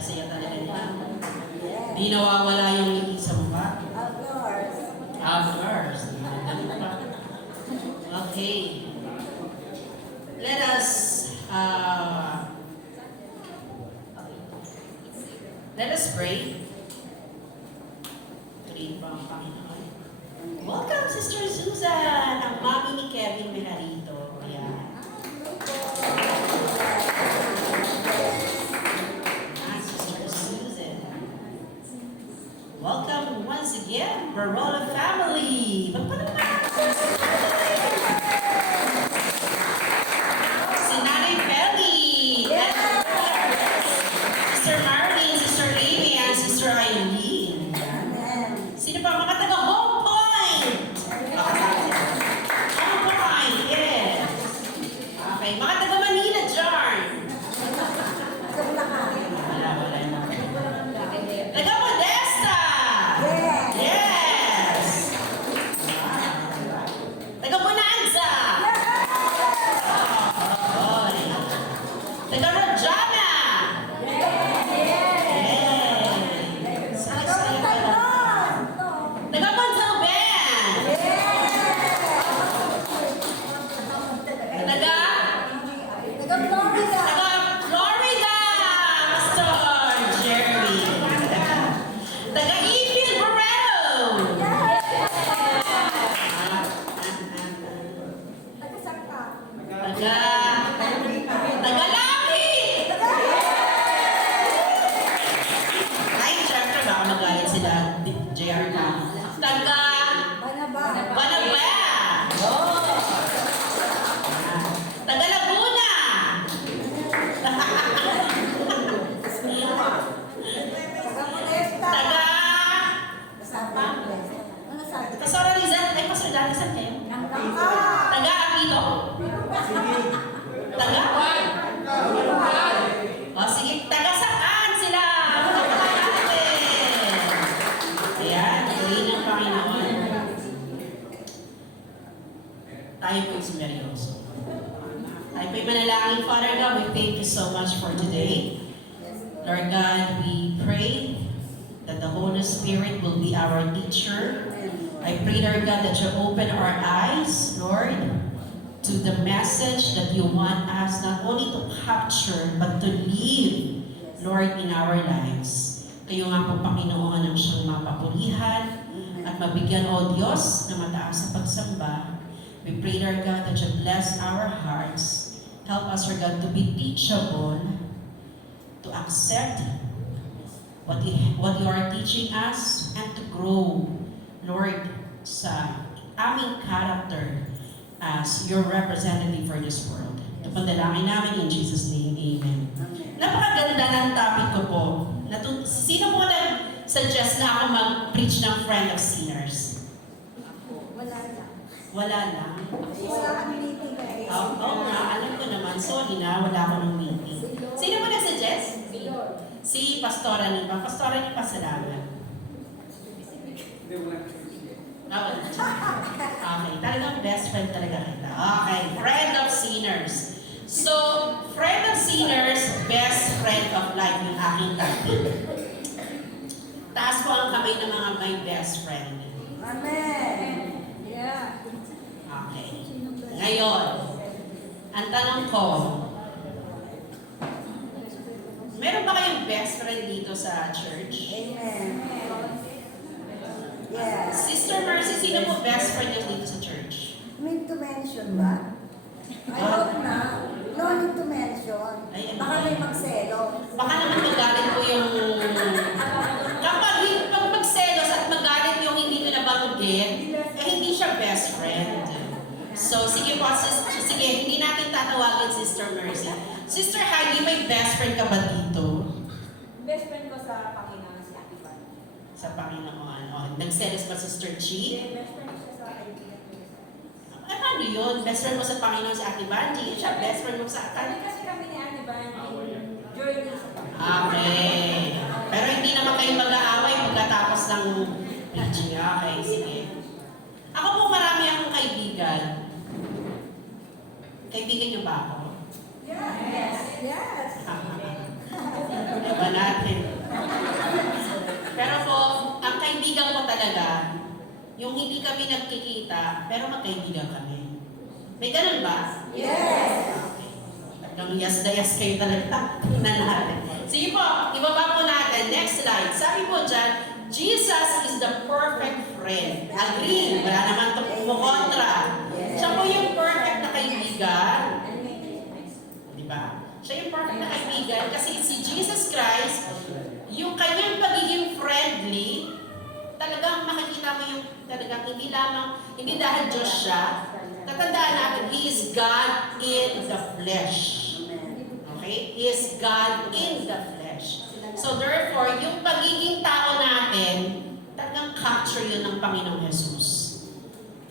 saya-saya talaga niya. Di nawawala yung ngiti sa mukha. Of course. Of course. Okay. Let us pray. Pray po ang Panginoon. Welcome, Sister Susan, ang mami ni Kevin Mejarito. Ayan. Sister Susan. Welcome once again, Barola family. Si Nanay Belly. Sister Marlene, Sister Amy, and Sister Eileen. Sino pa mga taga Home Point? Home Point, yes. Okay, mga taga Manila, Jarn. Wala na. Taga Modesta. Yes. Taga Bonanza. Taga Rojana. Taga Montalban. Taga Florida, Pastor Jerry. Taga Evening Barreto. Taga Lapid. Ay, syempre, baka magalit sila, JR ka. Taga Banabaya. Taga Laguna. Taga Pastora Rizal. Ay, Pastora Rizal kayo. Taga Apilo. Taga? O, sige. Taga saan sila? Ayan. Galing ng Panginoon. Tayo po'y sumeryoso. Tayo po'y manalangin. Father God, we thank you so much for today. Lord God, we pray that the Holy Spirit will be our teacher. I pray, Lord God, that you open our eyes, Lord, to the message that you want us not only to capture, but to live, Lord, in our lives. Kayo nga po, Panginoon, ang siyang mapapulihan at mabigyan, O Diyos, na mataas sa pagsamba. We pray, Lord God, that you bless our hearts. Help us, Lord God, to be teachable, to accept what you are teaching us, and to grow, Lord, sa aming character as your representative for this world. Ito pandalangin namin in Jesus' name. Amen. Napakaganda ng topic ko po. Sino po nag-suggest na ako mag-preach ng Friend of Sinners? Wala lang. Oo nga, alam ko naman. Sorry na, wala ko ng meeting. Sino po nag-suggest? Si Pastora Nipa. Pastora Nipa, salamat. Okay, talagang best friend talaga kita. Okay, Friend of Sinners. So, Friend of Sinners, Best Friend of Life, yung aking title. Taas po ang kamay ng mga my best friend. Amen. Yeah. Okay. Ngayon, ang tanong ko, meron ba kayong best friend dito sa church? Amen. Yes. Sister Mercy, sino po best friend niyo dito sa church? Need to mention ba? I hope na. No need to mention. Ay, ano Baka ba? may magselo. Baka naman magalit po yung... Kapag magselos at magalit yung hindi nyo nabanggit, eh hindi siya best friend. So, sige po, sige, hindi natin tatawagin Sister Mercy. Sister Heidi, may best friend ka ba dito? Best friend ko sa Panginoon si Ate Van. Sa Panginoon. O, nagselos ba Sister Chi? Best friend ko siya sa kaibigan ko. Ay, paano yun? Best friend mo sa Panginoon si Ate Banji. Siya, best friend mo sa Kasi kami ni Ate Van journey sa Panginoon. Okay. Pero hindi naman kayo mag-aaway pagkatapos ng preaching. Okay, sige. Ako po marami akong kaibigan. Kaibigan niyo ba ako? Yes. Yes. Iba natin. talaga, yung hindi kami nagkikita, pero magkaibigan kami. May ganun ba? Yes. Okay. Hanggang yes na yes kayo talaga. Tingnan natin. Sige po, ibaba po natin. Next slide. Sabi po dyan, Jesus is the perfect friend. Agree. Wala naman itong kumukontra. Siya po yung perfect na kaibigan. Di ba? Siya yung perfect na kaibigan kasi si Jesus Christ, yung kanyang pagiging friendly, talagang makikita mo yung talagang hindi dahil Diyos siya. Tatandaan natin, He is God in the flesh. Okay? He is God in the flesh. So therefore, yung pagiging tao natin, talagang capture yun ng Panginoong Jesus.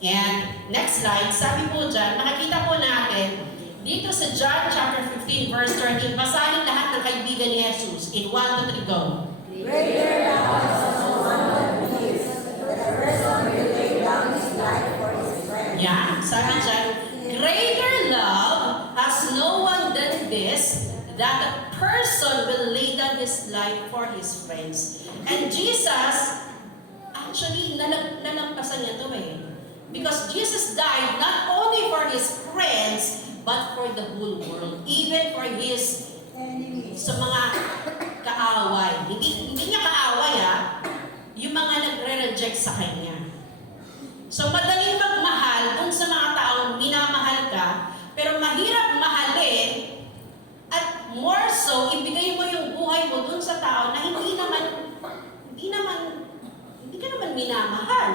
And next slide, sabi po dyan, makikita po natin, dito sa John chapter 15 verse 13, basahin lahat ng kaibigan ni Jesus. In 1, 2, 3, go. Greater love has no one than this, that a person will lay down his life for his friends. Yan, sabi dyan, greater love has no one than this, that a person will lay down his life for his friends. And Jesus, actually, nalampasan niya ito eh. Because Jesus died not only for his friends, but for the whole world. Even for his, sa mga kaaway. Hindi niya kaaway yung mga nagre-reject sa kanya. So madaling magmahal dun sa mga taong minamahal ka, pero mahirap mahalin at more so, ibigay mo yung buhay mo dun sa tao na hindi ka naman minamahal.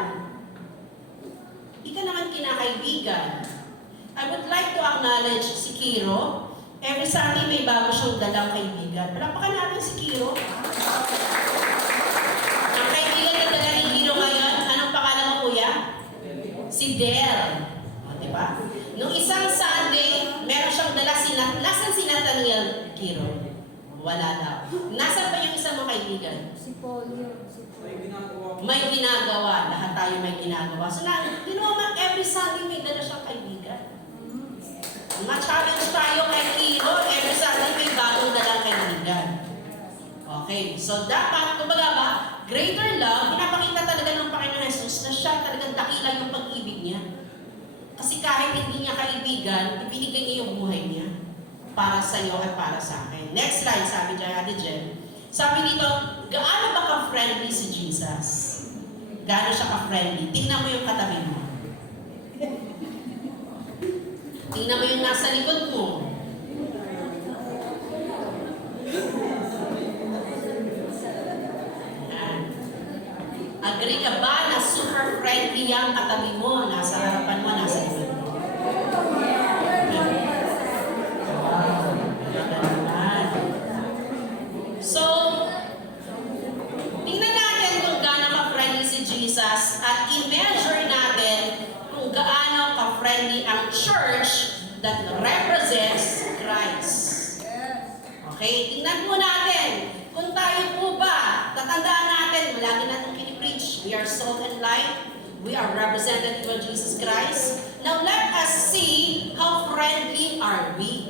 Hindi ka naman kinakaibigan. I would like to acknowledge si Kiro. Every Sunday may bago siyang dalang kaibigan. Palapakan natin si Kiro. Ang kaibigan na dala ni Kiro ngayon, anong pangalan mo, kuya? Si Del. O, diba? Nung isang Sunday, meron siyang dala nasan si Nathaniel, Kiro? Wala daw. Nasaan pa yung isang mga kaibigan? Si Polio. May ginagawa. Lahat tayo may ginagawa. So, every Sunday may dala siyang kaibigan. Ma-challenge tayo kay Kiro. Every Sunday may bagong dalang kaibigan. Okay. So, dapat, kumbaga ba, greater love, pinapakita talaga ng Panginoon Jesus na siya talagang dakila yung pag-ibig niya. Kasi kahit hindi niya kaibigan, ibinigay niya yung buhay niya para sa iyo at para sa akin. Next slide, sabi dyan, Ate Jen. Sabi dito, gaano ba ka-friendly si Jesus? Gaano siya ka-friendly? Tingnan mo yung katabi mo. Tingnan mo yung nasa likod mo. Agree ka ba na super friendly ang katabi mo? Nasa harapan mo, nasa likod mo. So, tingnan natin kung gaano ka-friendly si Jesus at i-measure natin kung gaano ka-friendly ang church that represents Christ. Okay, tingnan po natin kung tayo po ba, tatandaan natin, malagi natin kinipreach, we are salt and light, we are representative of Jesus Christ. Now let us see how friendly are we.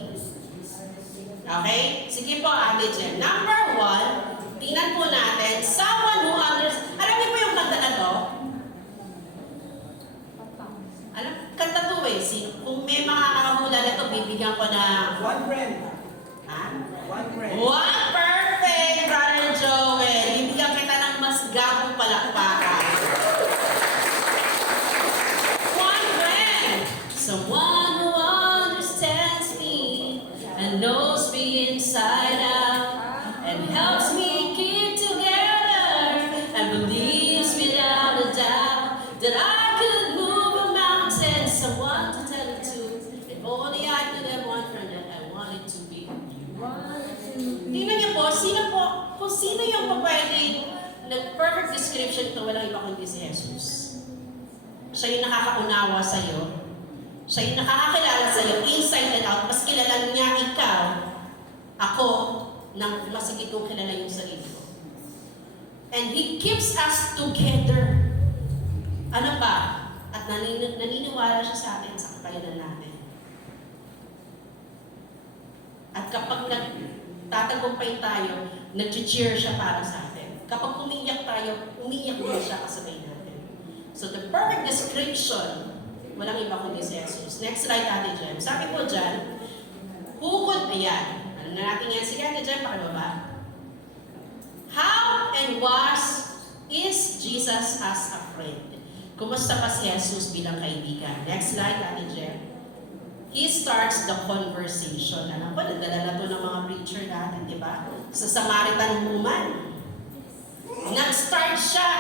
Okay? Sige po, Ate Jen. Number 1, tingnan po natin, someone who understands. Alam niyo po yung kanta na to? Alam, kanta to eh. Kung may makakahula na to, bibigyan ko na... One friend. Ha? One friend. One perfect, Brother Joel. Bibigyan kita ng mas gabong palakpakan. One friend. Someone who understands me and knows me inside out and helps me keep together and believes without a doubt that I could move a mountain. Someone to tell it to. If only I could have one friend that I wanted to be you. Tingnan niyo po, kung sino yung pwedeng nag-perfect description ito, walang iba kundi si Jesus. Siya yung nakakaunawa sa'yo. Siya yung nakakakilala sa'yo, inside and out. Mas kilala niya ikaw, ako, nang mas higit kong kilala yung sarili ko. And He keeps us together. Ano pa? At naniniwala siya sa atin sa kakayanan natin. At kapag nagtatagumpay tayo, nag-cheer siya para sa atin. Kapag umiiyak tayo, umiiyak din siya kasabay natin. So the perfect description, walang iba kundi si Jesus. Next slide, Ate Jem. Sabi ko dyan, ayan. Ano na natin yan? Sige, Ate Jem, pakibaba. How and is Jesus as a friend? Kumusta pa si Jesus bilang kaibigan? Next slide, Ate Jem. He starts the conversation. Alam ko, nagdala na to ng mga preacher natin, di ba? Sa Samaritan woman. Nag-start siya.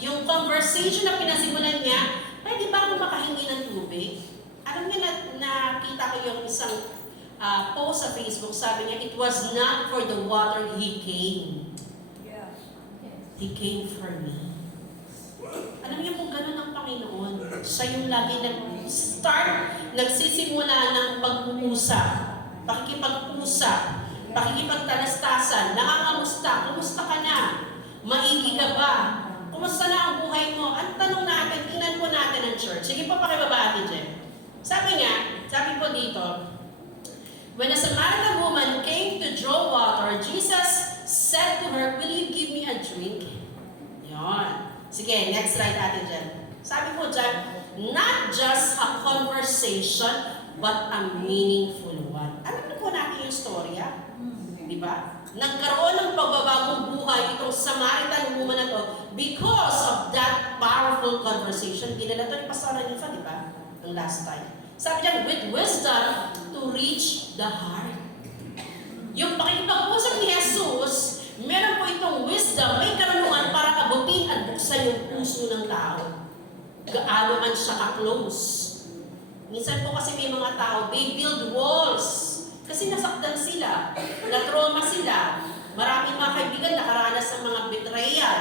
Yung conversation na pinasimulan niya, pwede ba akong makahingi ng tubig? Alam niyo na nakita ko yung isang post sa Facebook, sabi niya, it was not for the water he came. Yeah. He came for me. Alam niyo kung gano'n ang Panginoon, siya yung lagi nagsisimula ng pag-uusap, pakikipag-usap, pakikipagtalastasan, nakakamusta, kumusta ka na? Maigi ka ba? Kumusta na ang buhay mo? Ang tanong natin, tingnan po natin ang church. Sige pa pakibaba, Ate Jem. Sabi po dito, when a Samaritan woman came to draw water, Jesus said to her, will you give me a drink? Yon. Sige, next slide, Ate Jem. Sabi po dyan, not just a conversation, but a meaningful one. Alam niyo po natin yung storya? Di ba? Nagkaroon ng pagbabagong buhay itong Samaritan woman na to because of that powerful conversation. Dinala to ni Pastor Anifa, di ba? Ang last time. Sabi niya, with wisdom to reach the heart. Yung pakikipag-usap ni Jesus, meron po itong wisdom, may karunungan para abutin at buksan yung puso ng tao. Gaano man siya ka-close. Minsan po kasi may mga tao, they build walls. Kasi nasaktan sila, na-trauma sila. Maraming mga kaibigan nakaranas ng mga betrayal,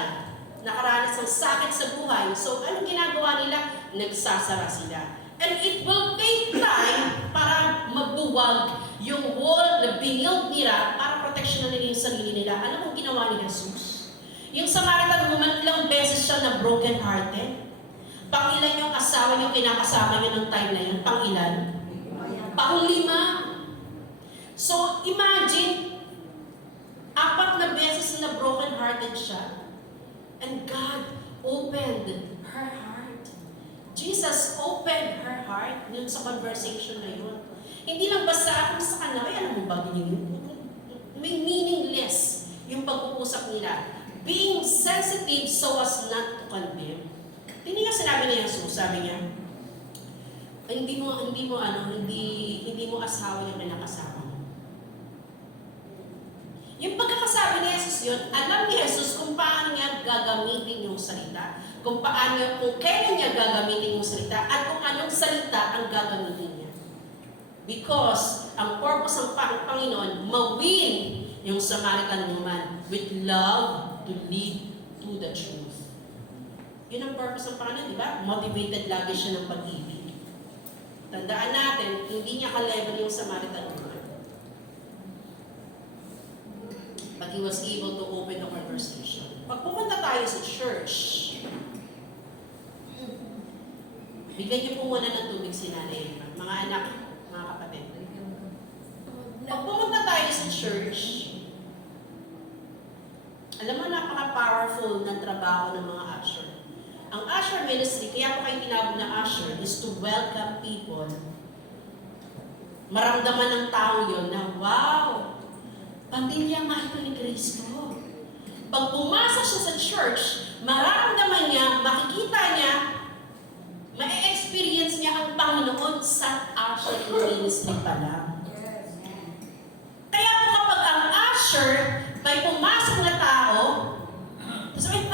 nakaranas ng sakit sa buhay. So, anong ginagawa nila? Nagsasara sila. And it will take time para magbuwag yung wall na binild nila para proteksyonan nila yung sarili nila. Alam mo ginawa ni Jesus? Yung Samaritan woman, ilang beses siya na broken hearted. Pangilan yung asawa yung kinakasama niya ng time na yun? Pangilan? Pang-5. So, imagine, 4 na beses na broken hearted siya. And God opened her heart. Jesus opened her heart yun sa conversation na yun. Hindi lang basta ako sa kanya, ay alam mo ba yun? May meaningless yung pag-uusap nila. Being sensitive so as not to condemn. Hindi nga sinabi ni Jesus, sabi niya, hindi mo asawa yung nakasama mo. Yung pagkakasabi ni Jesus yun, alam ni Jesus kung paano niya gagamitin yung salita, kung kailan niya gagamitin yung salita, at kung anong salita ang gagamitin niya. Because ang purpose ng Panginoon, mawin yung Samaritan woman with love to lead to the truth. Yun ang purpose ng Panginoon, di ba? Motivated lagi siya ng pag-ibig. Tandaan natin, hindi niya ka-level yung Samaritan woman. But he was able to open the conversation. Pag pumunta tayo sa church, bigyan niyo po muna ng tubig si Nanay, mga anak, mga kapatid. Pag pumunta tayo sa church, alam mo, napaka-powerful ng trabaho ng mga usher. Ang usher ministry, kaya po kayo tinawag na usher, is to welcome people. Maramdaman ng tao yun na, wow, pamilya nga ito ni Kristo. Pag pumasa siya sa church, mararamdaman niya, makikita niya, ma-experience niya ang Panginoon sa usher ministry pa lang. Kaya po kapag ang usher, may pumasok na tao, sabi,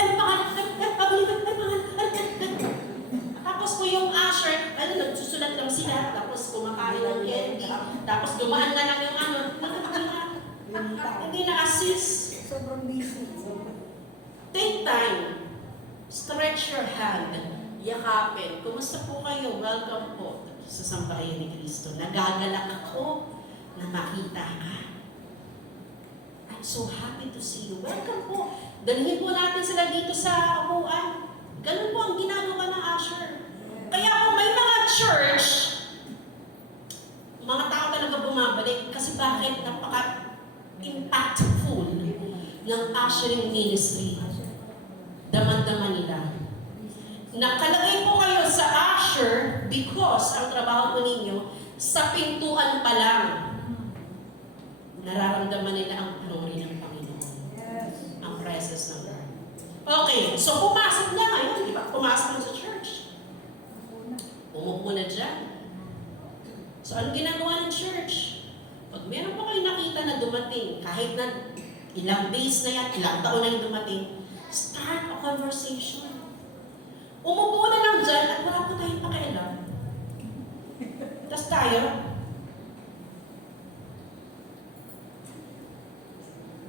tapos po yung usher, nagsusulat lang sila, tapos kumakain ng candy, tapos dumaan na lang yung hindi na-assist. Sobrang busy. Take time. Stretch your hand. Yakapin. Kumusta po kayo? Welcome po sa sambahayan ni Kristo. Nagagalak ako na makita ka. I'm so happy to see you. Welcome po. Dalhin po natin sila dito sa upuan. Ganun po ang ginagawa ng usher. Kaya po may mga church, mga tao talaga bumabalik. Kasi bakit? Impactful ng ushering ministry. daman-daman nila. Nakalagay po kayo sa usher because ang trabaho po ninyo sa pintuan pa lang, nararamdaman nila ang glory ng Panginoon. Ang presence ng Lord. Okay, so pumasok na ngayon, di ba? Pumasok na sa church. Umupo na dyan. So, ano ginagawa ng church? Pag meron po kayo nakita na dumating, kahit na ilang days na yan, ilang taon na yung dumating, start a conversation. Umupo na lang dyan at wala po tayong pakialam. Tapos tayo,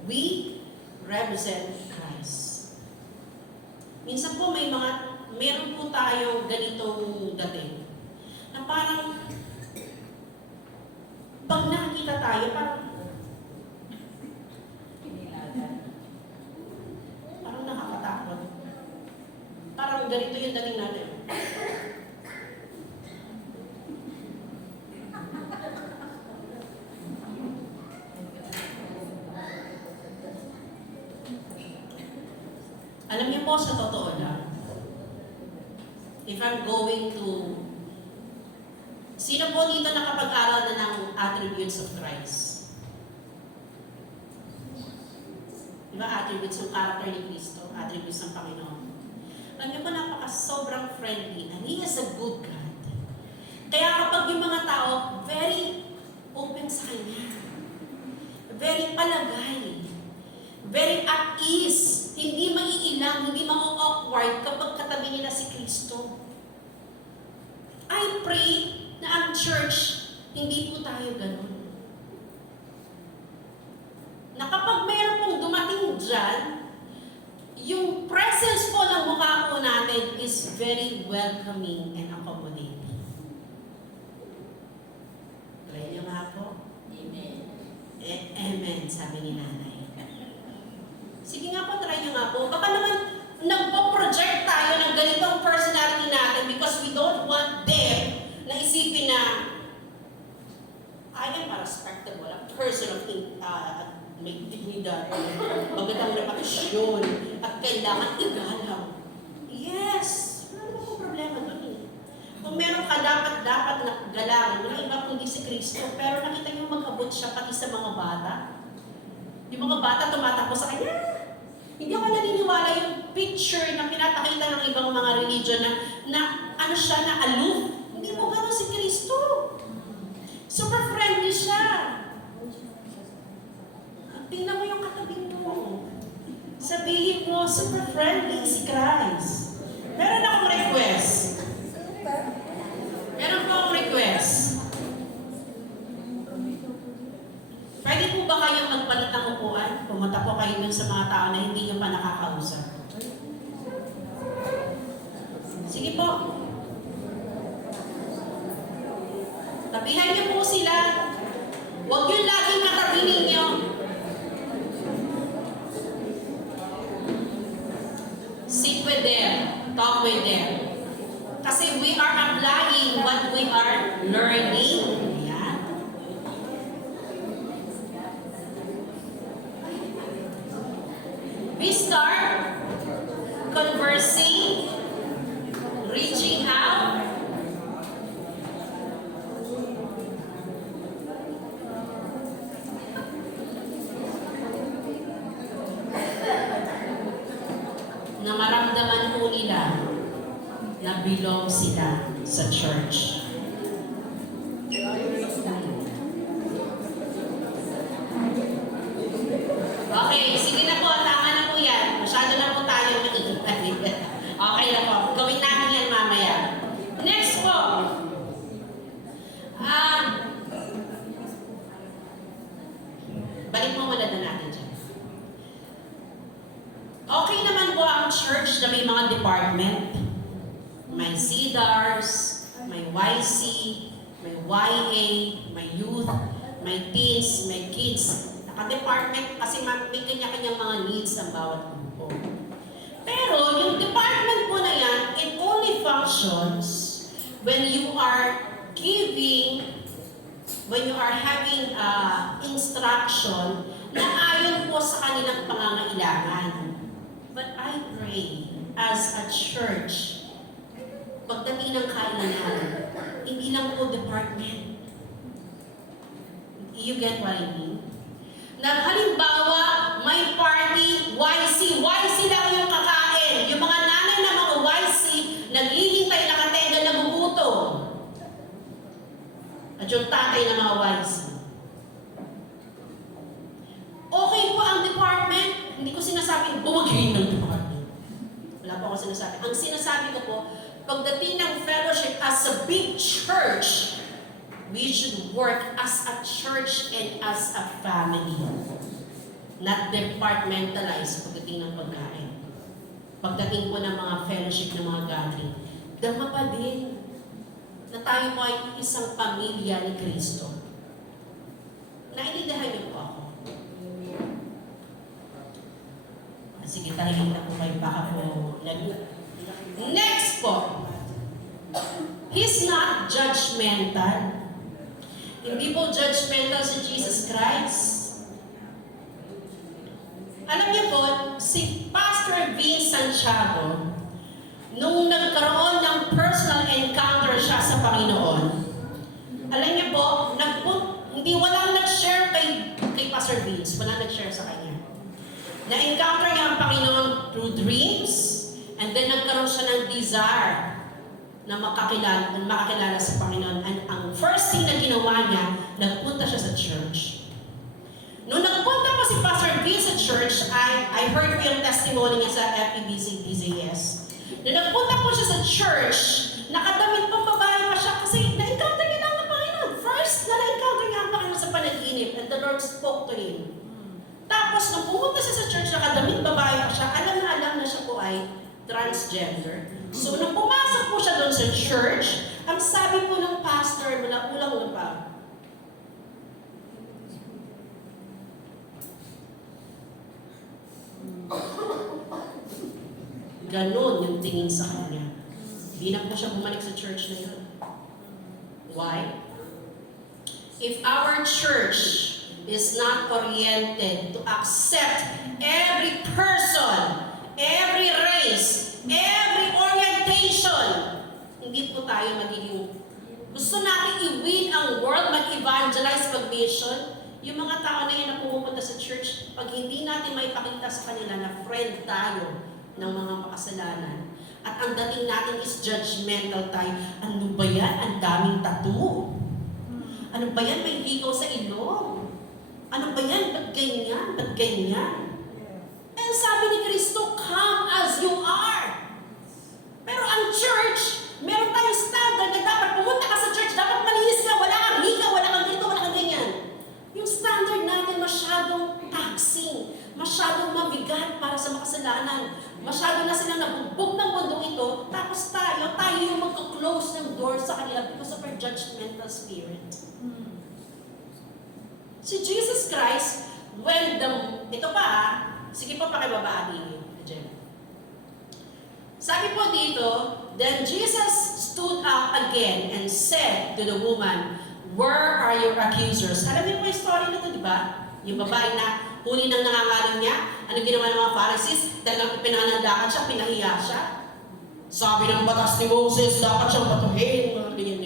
we represent Christ. Minsan po meron po tayong ganitong dating na parang pag nakikita tayo, parang nakakatakot. Parang ganito yung dating natin. Alam niyo po, sa totoo lang, if I'm going to... Sino po dito nakapag-aral na ng attributes of Christ? Diba attributes ng character ni Cristo, attributes ng Panginoon? Alam niyo po, sobrang friendly and He is a good God. Kaya kapag yung mga tao, very open sa Kanya. Very palagay. Very at ease. Hindi maiilang, hindi ma-awkward kapag katabi nila si Kristo. I pray na ang church, hindi po tayo ganun. Na kapag mayroon pong dumating dyan, yung presence po ng mukha po natin is very welcoming and accommodating. Try niyo nga po. Amen. Amen, sabi ni nanay. Sige nga po, try niyo nga po. Baka naman nagpo-project tayo ng ganitong personality natin because we don't want them na isipin na I am a respectable, a person of may dignidad, magandang reputasyon, at kailangan igalang. Yes! Wala naman problema doon eh. Kung meron ka dapat na galangin, walang iba kundi si Kristo, pero nakita niyo mag-abot siya pati sa mga bata. Yung mga bata tumatakbo sa kanya. Hindi ako naniniwala yung picture na pinapakita ng ibang mga religion na ano siya, na aloof. Hindi mo gano'n si Kristo. Super friendly siya. Tingnan mo yung katabi mo. Sabihin mo, super friendly si Christ. Meron akong request. Meron po akong request. Pwede po ba kayong magpalit ng upuan? Pumunta po kayo dun sa mga tao na hindi nyo pa nakakausap. Sige po. Tabihan niyo po sila. Huwag yun laging katabi ninyo. Sit with them. Talk with them. Kasi we are applying what we are learning. Ayan. We start conversing, reaching out. Na maramdaman po nila na belong sila sa church. Okay, sige na po, tama na po yan. Masyado na po tayo maingay. Okay na po, gawin natin yan mamaya. Next po. Balik mo muna na natin dyan. Okay naman po ang church na may mga department. May CDARS, may YC, may YA, may youth, may teens, may kids. Naka-department kasi may kanya-kanyang mga needs ang bawat grupo. Pero yung department po na yan, it only functions when you are giving, when you are having instruction na ayon po sa kanilang pangangailangan. But I pray as a church, pagdating ng kailangan, hindi lang po department. You get what I mean? Na halimbawa, may party, YC lang yung kakain. Yung mga nanay na mga YC, naghihintay nakatega na gugutom. At yung tatay na mga YC. Okay po ang department. Hindi ko sinasabing bumagayin ng department. Wala po ako sinasabi. Ang sinasabi ko po, pagdating ng fellowship as a big church, we should work as a church and as a family. Not departmentalized pagdating ng pagkain. Pagdating po ng mga fellowship ng mga gathering, dama pa din na tayo po ay isang pamilya ni Kristo. Naiintindihan niyo po ako. Sige, tahimik na po kayo, baka po next po. He's not judgmental. Hindi po judgmental si Jesus Christ. Alam niyo po, si Pastor Vince Santiago, nung nagkaroon ng personal encounter siya sa Panginoon, alam niyo po, walang nag-share kay Pastor Vince, walang nag-share sa kanya. Na-encounter niya ang Panginoon through dreams, and then nagkaroon siya ng desire na makakilala sa Panginoon. And ang first thing na ginawa niya, nagpunta siya sa church. Nung nagpunta po si Pastor V sa church, I heard po yung testimony niya sa FEBC DZS. Nung nagpunta po siya sa church, nakadamit pong babae pa siya kasi na-encounter niya lang ang Panginoon. First na na-encounter niya ang Panginoon sa panaginip, and the Lord spoke to him. Tapos, nung pumunta siya sa church, nakadamit babae pa siya, alam na siya po ay transgender. So, nung pumasok po siya doon sa church, ang sabi po ng pastor, ulang pa, ganon yung tingin sa kanya. Hindi na po siya bumalik sa church na yun. Why? If our church is not oriented to accept every person, every race, every orientation, hindi po tayo magiging... Gusto natin i-win ang world, mag-evangelize, mag-mission. Yung mga tao na yun na pumupunta sa church, pag hindi natin maipakita sa kanila na friend tayo ng mga makasalanan, at ang dating natin is judgmental tayo, ano ba yan? Ang daming tattoo. Ano ba yan? May hikaw sa ilong. Ano ba yan? Ba't ganyan? Ba't ganyan? And sabi ni Kristo, come as you are. Pero ang church, meron tayong standard na dapat pumunta ka sa church, dapat malinis ka, wala kang hika, wala kang dito, wala kang ganyan. Yung standard natin masyadong taxing, masyadong mabigat para sa makasalanan. Masyado na silang nabugbog ng mundong ito, tapos tayo yung magka-close ng door sa kanila because of our judgmental spirit. Si Jesus Christ, ito pa sige pa pakibabaan Jen. Sabi po dito, then Jesus stood up again and said to the woman, where are your accusers? Alam niyo po yung story na ito, di ba? Yung babae na huli ng nangangaling niya, anong ginawa ng mga Pharisees? Talagang pinangandakan siya, pinahiya siya. Sabi ng batas ni Moses, dapat siyang batuhin, mga ganyan.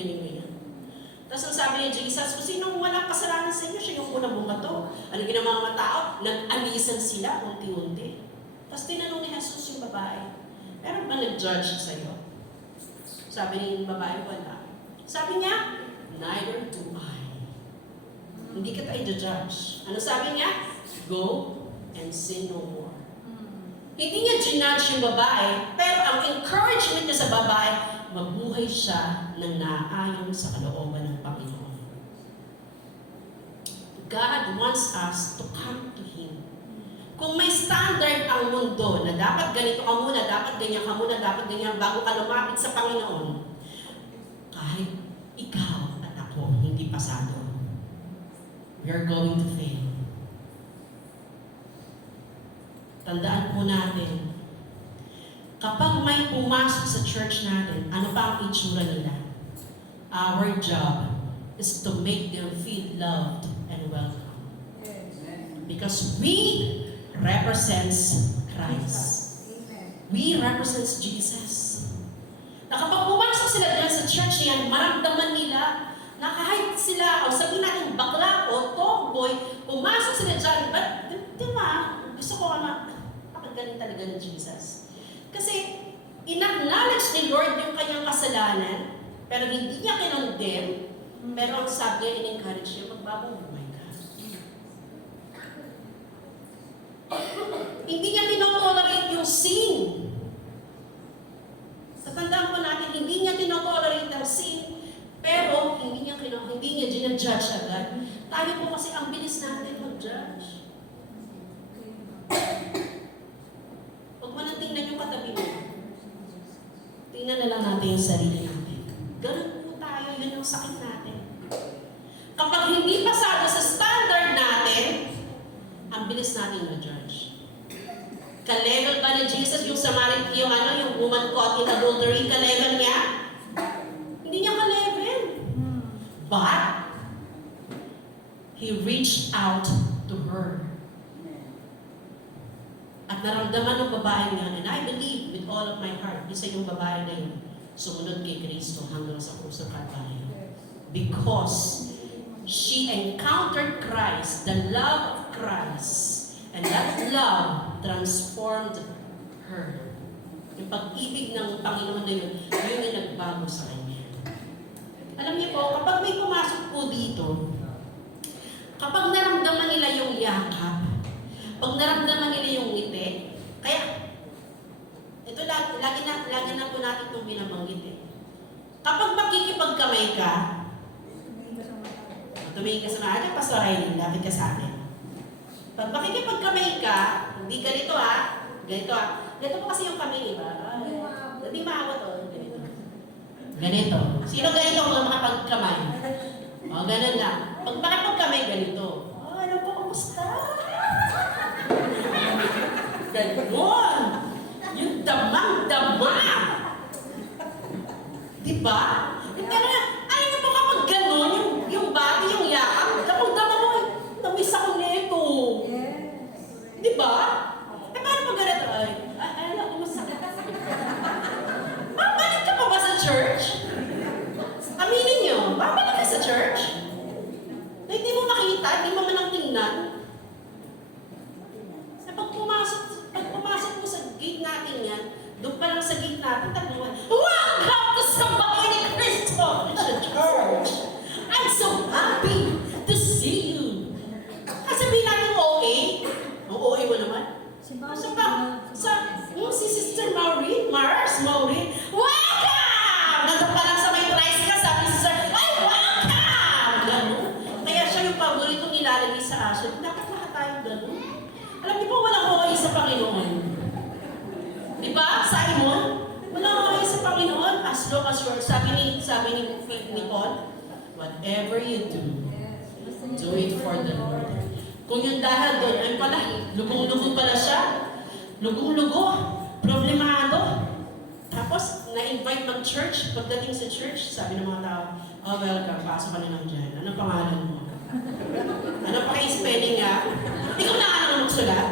Tapos ang sabi ni Jesus, kung sinong walang kasalanan sa inyo, siya yung unang bumato. Ano ginawa ng mga tao? Nag-alisan sila, unti-unti. Tapos tinanong ni Jesus yung babae, meron ba nag-judge sa'yo? Sabi ni babae, wala. Sabi niya, neither do I. Hindi kita i-judge. Ano sabi niya? Go and sin no more. Hindi niya ginudge yung babae, pero ang encouragement niya sa babae, mabuhay siya ng naayon sa kalooban ng Panginoon. God wants us to come to Him. Kung may standard ang mundo na dapat ganito ka muna, dapat ganyan ka muna, dapat ganyan bago ka lumapit sa Panginoon, kahit ikaw at ako hindi pasado, we are going to fail. Tandaan po natin, kapag may pumasok sa church natin, ano pa ang itsura nila? Our job is to make them feel loved and welcome. Because we represents Christ. we represents Jesus. Na kapag pumasok sila dyan sa church niyan, maramdaman nila na kahit sila, o sabihin natin bakla o tomboy, pumasok sila dyan, but, di ba, gusto ko napakagaling talaga ng Jesus. Kasi, in-acknowledge ni Lord yung kanyang kasalanan, pero hindi niya kinondem, pero ang sabi niya, in-encourage niya, magbagong buhay ka. Hindi niya tinotolerate yung sin. Sa tandaan po natin, hindi niya tinotolerate ang sin, pero hindi niya ginajudge agad. Tayo po kasi ang bilis natin mag-judge. Huwag mo nang tingnan yung katabi mo. Tingnan na lang natin yung sarili natin. Ganun po tayo, yun yung sakit natin. Kapag hindi pasado sa standard natin, ang bilis natin ma-judge. Ka-level ba ni Jesus yung yung woman caught in adultery, ka-level niya? Hindi niya ka-level. But, he reached out to her. At naramdaman ng babae niya, and I believe with all of my heart, isa yung babae na yun, sumunod kay Kristo hanggang sa krus ng Kalbaryo. Because she encountered Christ, the love of Christ, and that love transformed her. Yung pag-ibig ng Panginoon na yun, yun yung nagbago sa kanya. Alam niyo po, kapag may pumasok po dito, kapag naramdaman nila yung yakap, pag naramdaman nila yung ngiti, kaya, ito lagi na po natin itong binabanggit eh. Kapag makikipagkamay ka, tumingin ka sa mga akin, Pastor Aileen, lapit ka sa akin. Pag makikipagkamay ka, hindi ganito ganito Ganito po kasi yung kamay, di ba? Hindi maabot ganito. Ganito. Sino ganito kung makapagkamay? O, ganun lang. Pag makapagkamay, ganito. Ano po, kumusta? Ganon! Yung damang-dama! Diba? Yung talaga, alam niyo po kapag ganon, yung body, yung yakap, kapag dama mo, namis ako nito. Diba? Eh, paano pag ganito? Ay, alam ko, masakit. Babalik ka pa ba sa church? Aminin niyo, babalik ka sa church? Na hindi mo makita, hindi mo manang tingnan. Pag pumasok mo sa gate natin yan, doon pa lang sa gate natin, taguan, welcome to Sambahay ni Cristo Church! I'm so happy to see you! Kasabihin natin OA, ang OA mo naman. Si Sister Maureen, welcome! Nandun pa lang sa may price ka, sabi si Sister, ay, welcome! Ganun. Kaya siya yung paboritong nilalagay sa asya. Dapat lahat tayong ganun. Alam niyo po, walang OA sa Panginoon. Di ba, Simon? Walang OA sa Panginoon as long as you're, sabi ni Paul, whatever you do it for the Lord. Kung yung dahil doon, ay pala, lugong-lugo pala siya. Lugong-lugo, problemado. Tapos, na-invite mag-church. Pagdating sa church, sabi ng mga tao, oh, welcome, pasok ka na lang dyan. Anong pangalan mo? Ano pa kayo spelling nga? Hindi ko na alam magsulat.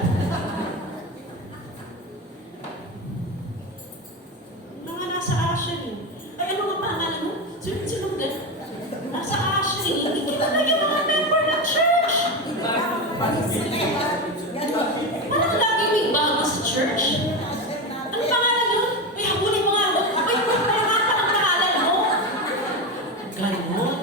Mga nasa Ashen. Ay, ano nga pangalan mo? Sino din? Nasa Ashen. Hindi kita na yung mga member ng church. Parang lagi may bago sa church. Ano pangalan yun? Ay, habulin mo nga ako. Ay, parang pangalan mo. Ganon.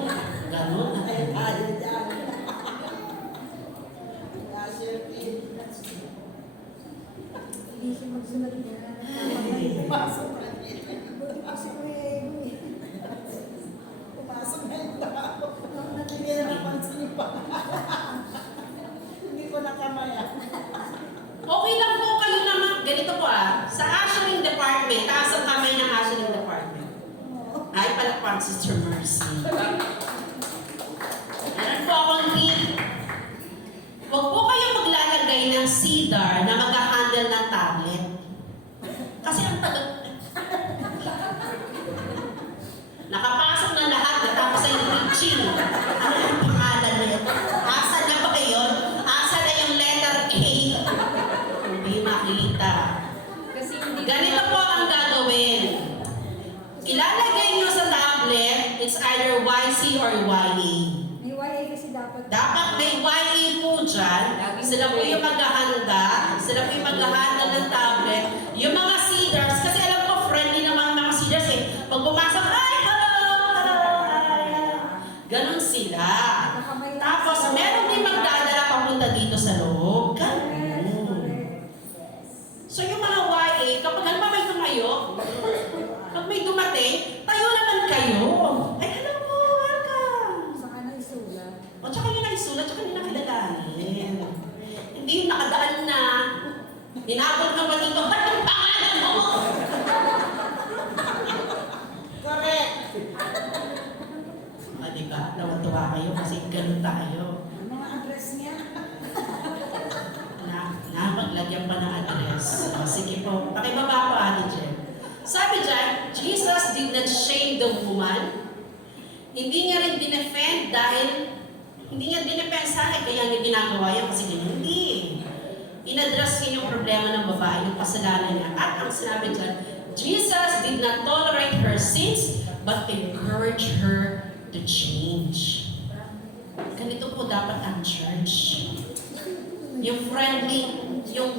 Okay lang po kayo naman. Ganito po sa ushering department, taas ang kamay ng ushering department. Ay, palakpak, Sister Mercy. Meron po akong tip. Huwag po kayo maglalagay ng cedar na mag-handle ng tablet. Kasi ang tagal. Nakapasok na lahat, natapos ay teaching. Ano yung pangalan nito? Asa na ba yun? Asa na yung letter A? Hindi makita. Kasi hindi Ganito or YA? May YA kasi dapat. Dapat may YA po dyan. Sila po yung maghahanda. Sila po yung maghahanda ng tablet. Yung mga seeders, kasi alam ko friendly naman ang mga seeders eh. Pag pumasok, hi, hello, hello, hi. Ganon sila. Tapos meron din magdadala papunta dito sa loob. Ganon. So yung mga YA, kapag halimbawa may tumayo, pag may dumating, tayo naman kayo. Ay, hello po, welcome. Saka na isulat. O, tsaka yun ang isulat, tsaka yun ang kilalanin. Hindi yung nakadaan na, hinabot na ba dito, ba't ang pangalan mo? Correct. Diba? Nawa-tuwa kayo kasi ganun tayo. Ang mga address niya. Maglagyan pa ng address. O, sige po, pakibaba po, Ate Jen. Sabi dyan, Jesus did not shame the woman. Hindi niya rin dinefend dahil hindi niya dinefend sa akin, kaya niya ginagawa yan kasi ganyan. Hindi. Inaddress niya yung problema ng babae, yung kasalanan niya. At ang sinabi dyan, Jesus did not tolerate her sins, but encouraged her to change. Ganito po dapat ang church. Yung friendly, yung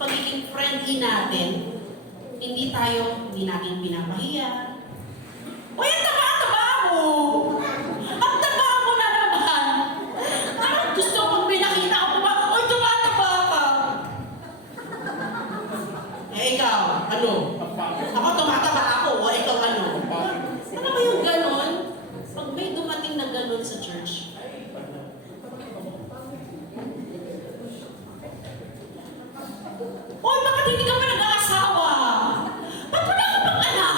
pagiging friendly natin, hindi natin pinapahiya. O yan, taba mo! Ang taba mo na naman! Anong gusto mong pinakita ako ba? Oy, tumataba ka! Eh, ikaw, ano? Ako tumataba ako, o ikaw ano? Ano ba yung ganon? Pag may dumating na ganon sa church, oy, bakit hindi ka pa nag-aasawa? Ba't wala ka pang anak?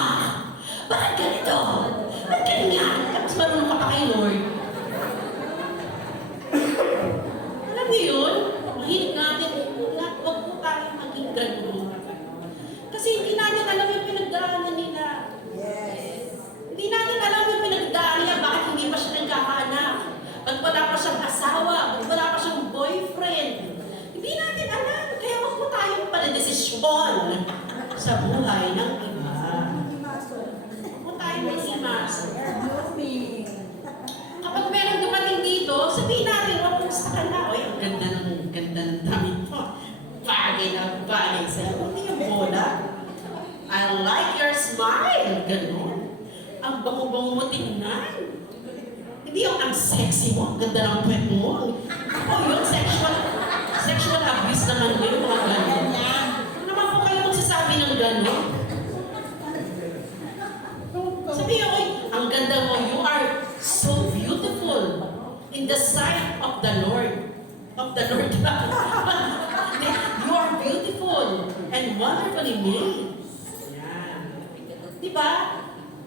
Bakit ganito? Ba't ganyan? Tapos marunong ka pa kay Lord. Alam niyo yun? Mahilig natin, huwag po tayo maging ganun. Kasi hindi natin alam yung pinagdaanan nila. Yes. Hindi natin alam yung pinagdaanan niya, bakit hindi pa siya nagkakaanak. Ba't wala pa siyang asawa? Ba't wala pa siyang boyfriend? Hindi natin alam. Kaya wag po tayong panadesisyon sa buhay ng iba. Huwag po tayong mag-imaso. Blooming. Kapag merong dumating dito, sabihin natin, wag kumusta ka na. Oy, ang ganda ng damit mo. Bagay na bagay sa'yo. Hindi yung bola. I like your smile. Ganun. Ang bango-bango mo tingnan. Hindi yung ang sexy mo, ang ganda ng puwet mo. O yun, sexual abuse naman yun, mga gano'n. Ano naman po kayo magsasabi ng gano'n? Sabi niyo, oy, ang ganda mo, you are so beautiful in the sight of the Lord. Of the Lord. You are beautiful and wonderfully made. Yan. Diba?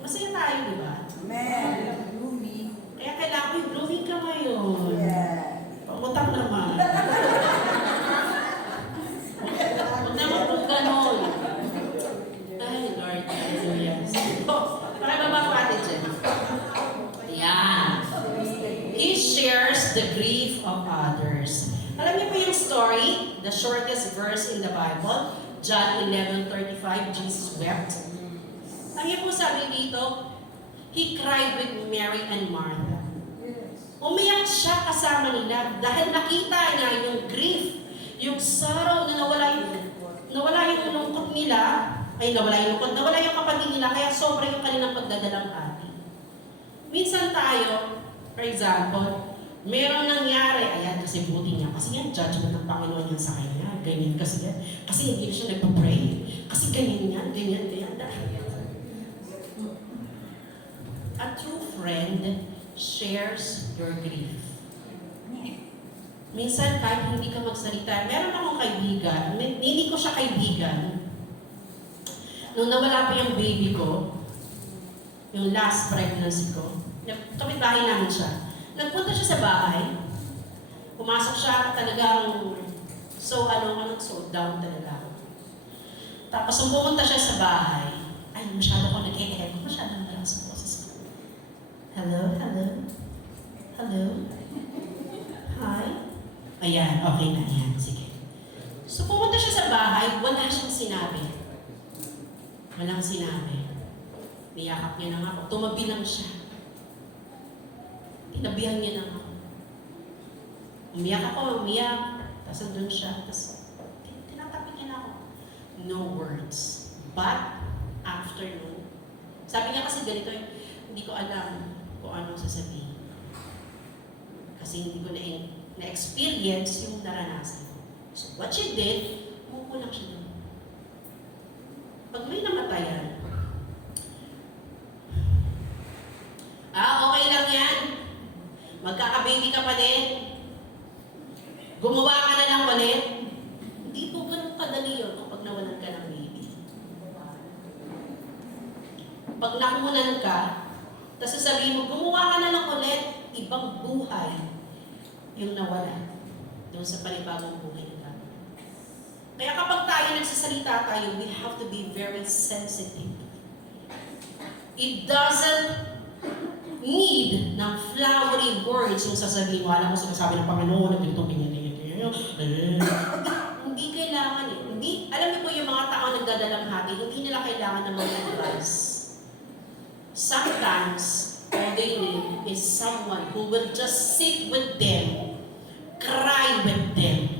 Masaya tayo, diba? Amen. Blooming. Kaya kailangan ko yung blooming ka ngayon. Yeah. Pangutang naman. Huwag naman kung ganon. Ay, Lord, hallelujah. Pakibaba ko, Ate Jen. Ayan. He shares the grief of others. Alam niyo po yung story, the shortest verse in the Bible, John 11:35, Jesus wept. Ang niyo po sabi dito, He cried with Mary and Martha. Umiyak siya kasama nila dahil nakita niya yung grief, yung sorrow na nawala yung lungkot nila, nawala yung kapatid nila, kaya sobra yung kanilang pagdadalang hati. Minsan tayo, for example, meron nangyari, ayan kasi buti niya, kasi yan judgment ng Panginoon yan sa kanya, ganyan kasi yan, kasi hindi na siya nagpa-pray, kasi ganyan yan, ganyan. A true friend shares your grief. Minsan kahit hindi ka magsalita, meron akong kaibigan, hindi ko siya kaibigan. Nung nawala pa yung baby ko, yung last pregnancy ko, kapitbahay namin siya. Nagpunta siya sa bahay, pumasok siya talagang so down talaga. Tapos nung pumunta siya sa bahay, ay masyado ko nag-e-echo, masyado naglakas ang boses ko. Hello? Hi? Ayan, okay na yan. Sige. So pumunta siya sa bahay, wala siyang sinabi. Walang sinabi. Niyakap niya na nga ako. Tumabi lang siya. Tinabihan niya na ako. Umiyak ako, umiyak. Tapos andun siya. Tapos tinatapik niya na ako. No words. But, after nun, sabi niya kasi ganito, hindi ko alam kung anong sasabihin. Kasi hindi ko na-experience yung naranasan ko. So, what she did, umupo lang siya doon. Pag may namatayan, okay lang yan. Magkaka-baby ka pa din. Gumawa ka na lang ulit. Hindi po ganun kadali yun kapag nawalan ka ng baby. Pag nakunan ka, tapos sasabihin mo, gumawa ka na lang ulit, ibang buhay yung nawala doon sa panibagong buhay na tayo. Kaya kapag tayo nagsasalita tayo, we have to be very sensitive. It doesn't need ng flowery words yung sasabihin mo. Alam mo, sinasabi ng Panginoon, ganito, ganyan. Hindi kailangan eh. Hindi, alam niyo po yung mga tao nagdadalang hati, hindi nila kailangan ng mga advice. Sometimes, all they need is someone who will just sit with them, cry with them.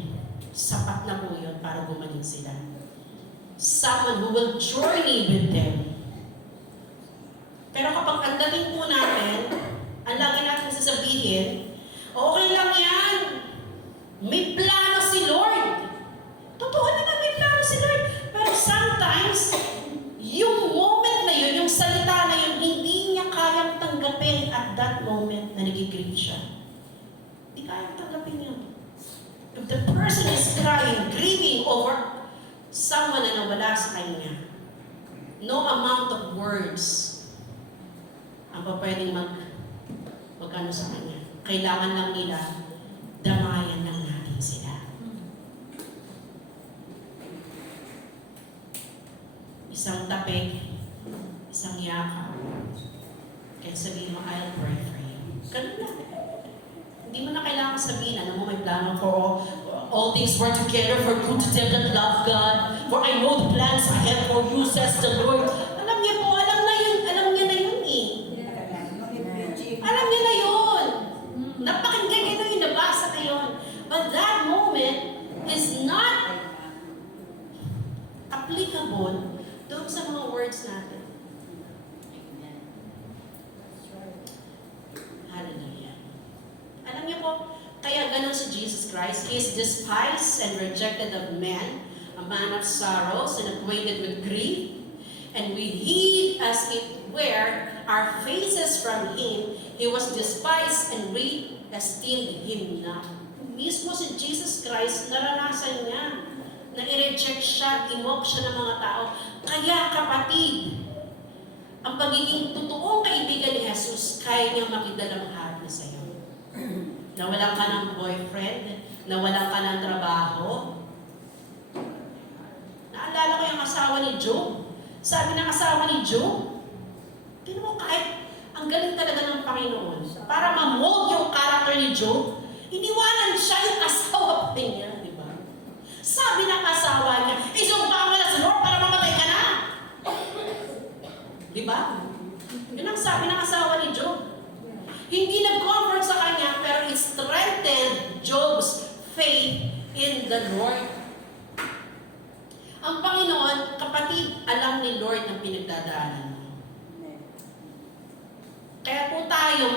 Sapat na po yun para gumaling sila. Someone who will journey with them. Pero kapag ang dating po natin, ang lagi natin sasabihin, okay lang yan. May plano si Lord. Totoo naman may plano si Lord. Pero sometimes, yung moment na yun, yung salita na yun, hindi niya kayang tanggapin at that moment na nagigrieve siya. Hindi kayang tanggapin yun. If the person is crying, grieving over someone na nawala sa kanya, no amount of words ang pwedeng magano sa kanya. Kailangan lang nila, damayan lang natin sila. Isang tapik, isang yakap. Kaya sabihin mo, I'll pray for you. Ganun lang. Hindi mo na kailangan sabihin, alam mo, may plano for all things work together for good to them that love God. For I know the plans I have for you, says the Lord. Alam niya po, alam niya na yun eh. Alam niya na yun. Napakinggan niya yung nabasa na yun. But that moment is not applicable doon sa mga words natin. Hallelujah. Alam niyo po, kaya ganun si Jesus Christ. He is despised and rejected of men, a man of sorrows and acquainted with grief. And we hid as it were our faces from Him. He was despised and we esteemed Him not. Mismo si Jesus Christ, naranasan niya na i-reject siya, imok siya ng mga tao. Kaya kapatid, ang pagiging totoong kaibigan ni Jesus, kaya niyang makidalamhati sa iyo. Nawalan ka ng boyfriend, nawalan ka ng trabaho. Naalala ko yung asawa ni Job. Sabi ng asawa ni Job, tingnan mo kahit ang galing talaga ng Panginoon, para ma-mold yung character ni Job, iniwanan siya yung asawa pa niya, di ba? Sabi ng asawa niya, isumpa mo na sa Lord para mamatay ka na. Di ba? Yun ang sabi ng asawa ni Job. Hindi nag-comfort sa kanya, pero it strengthened Job's faith in the Lord. Ang Panginoon, kapatid, alam ni Lord ang pinagdadaanan mo. Kaya po tayo,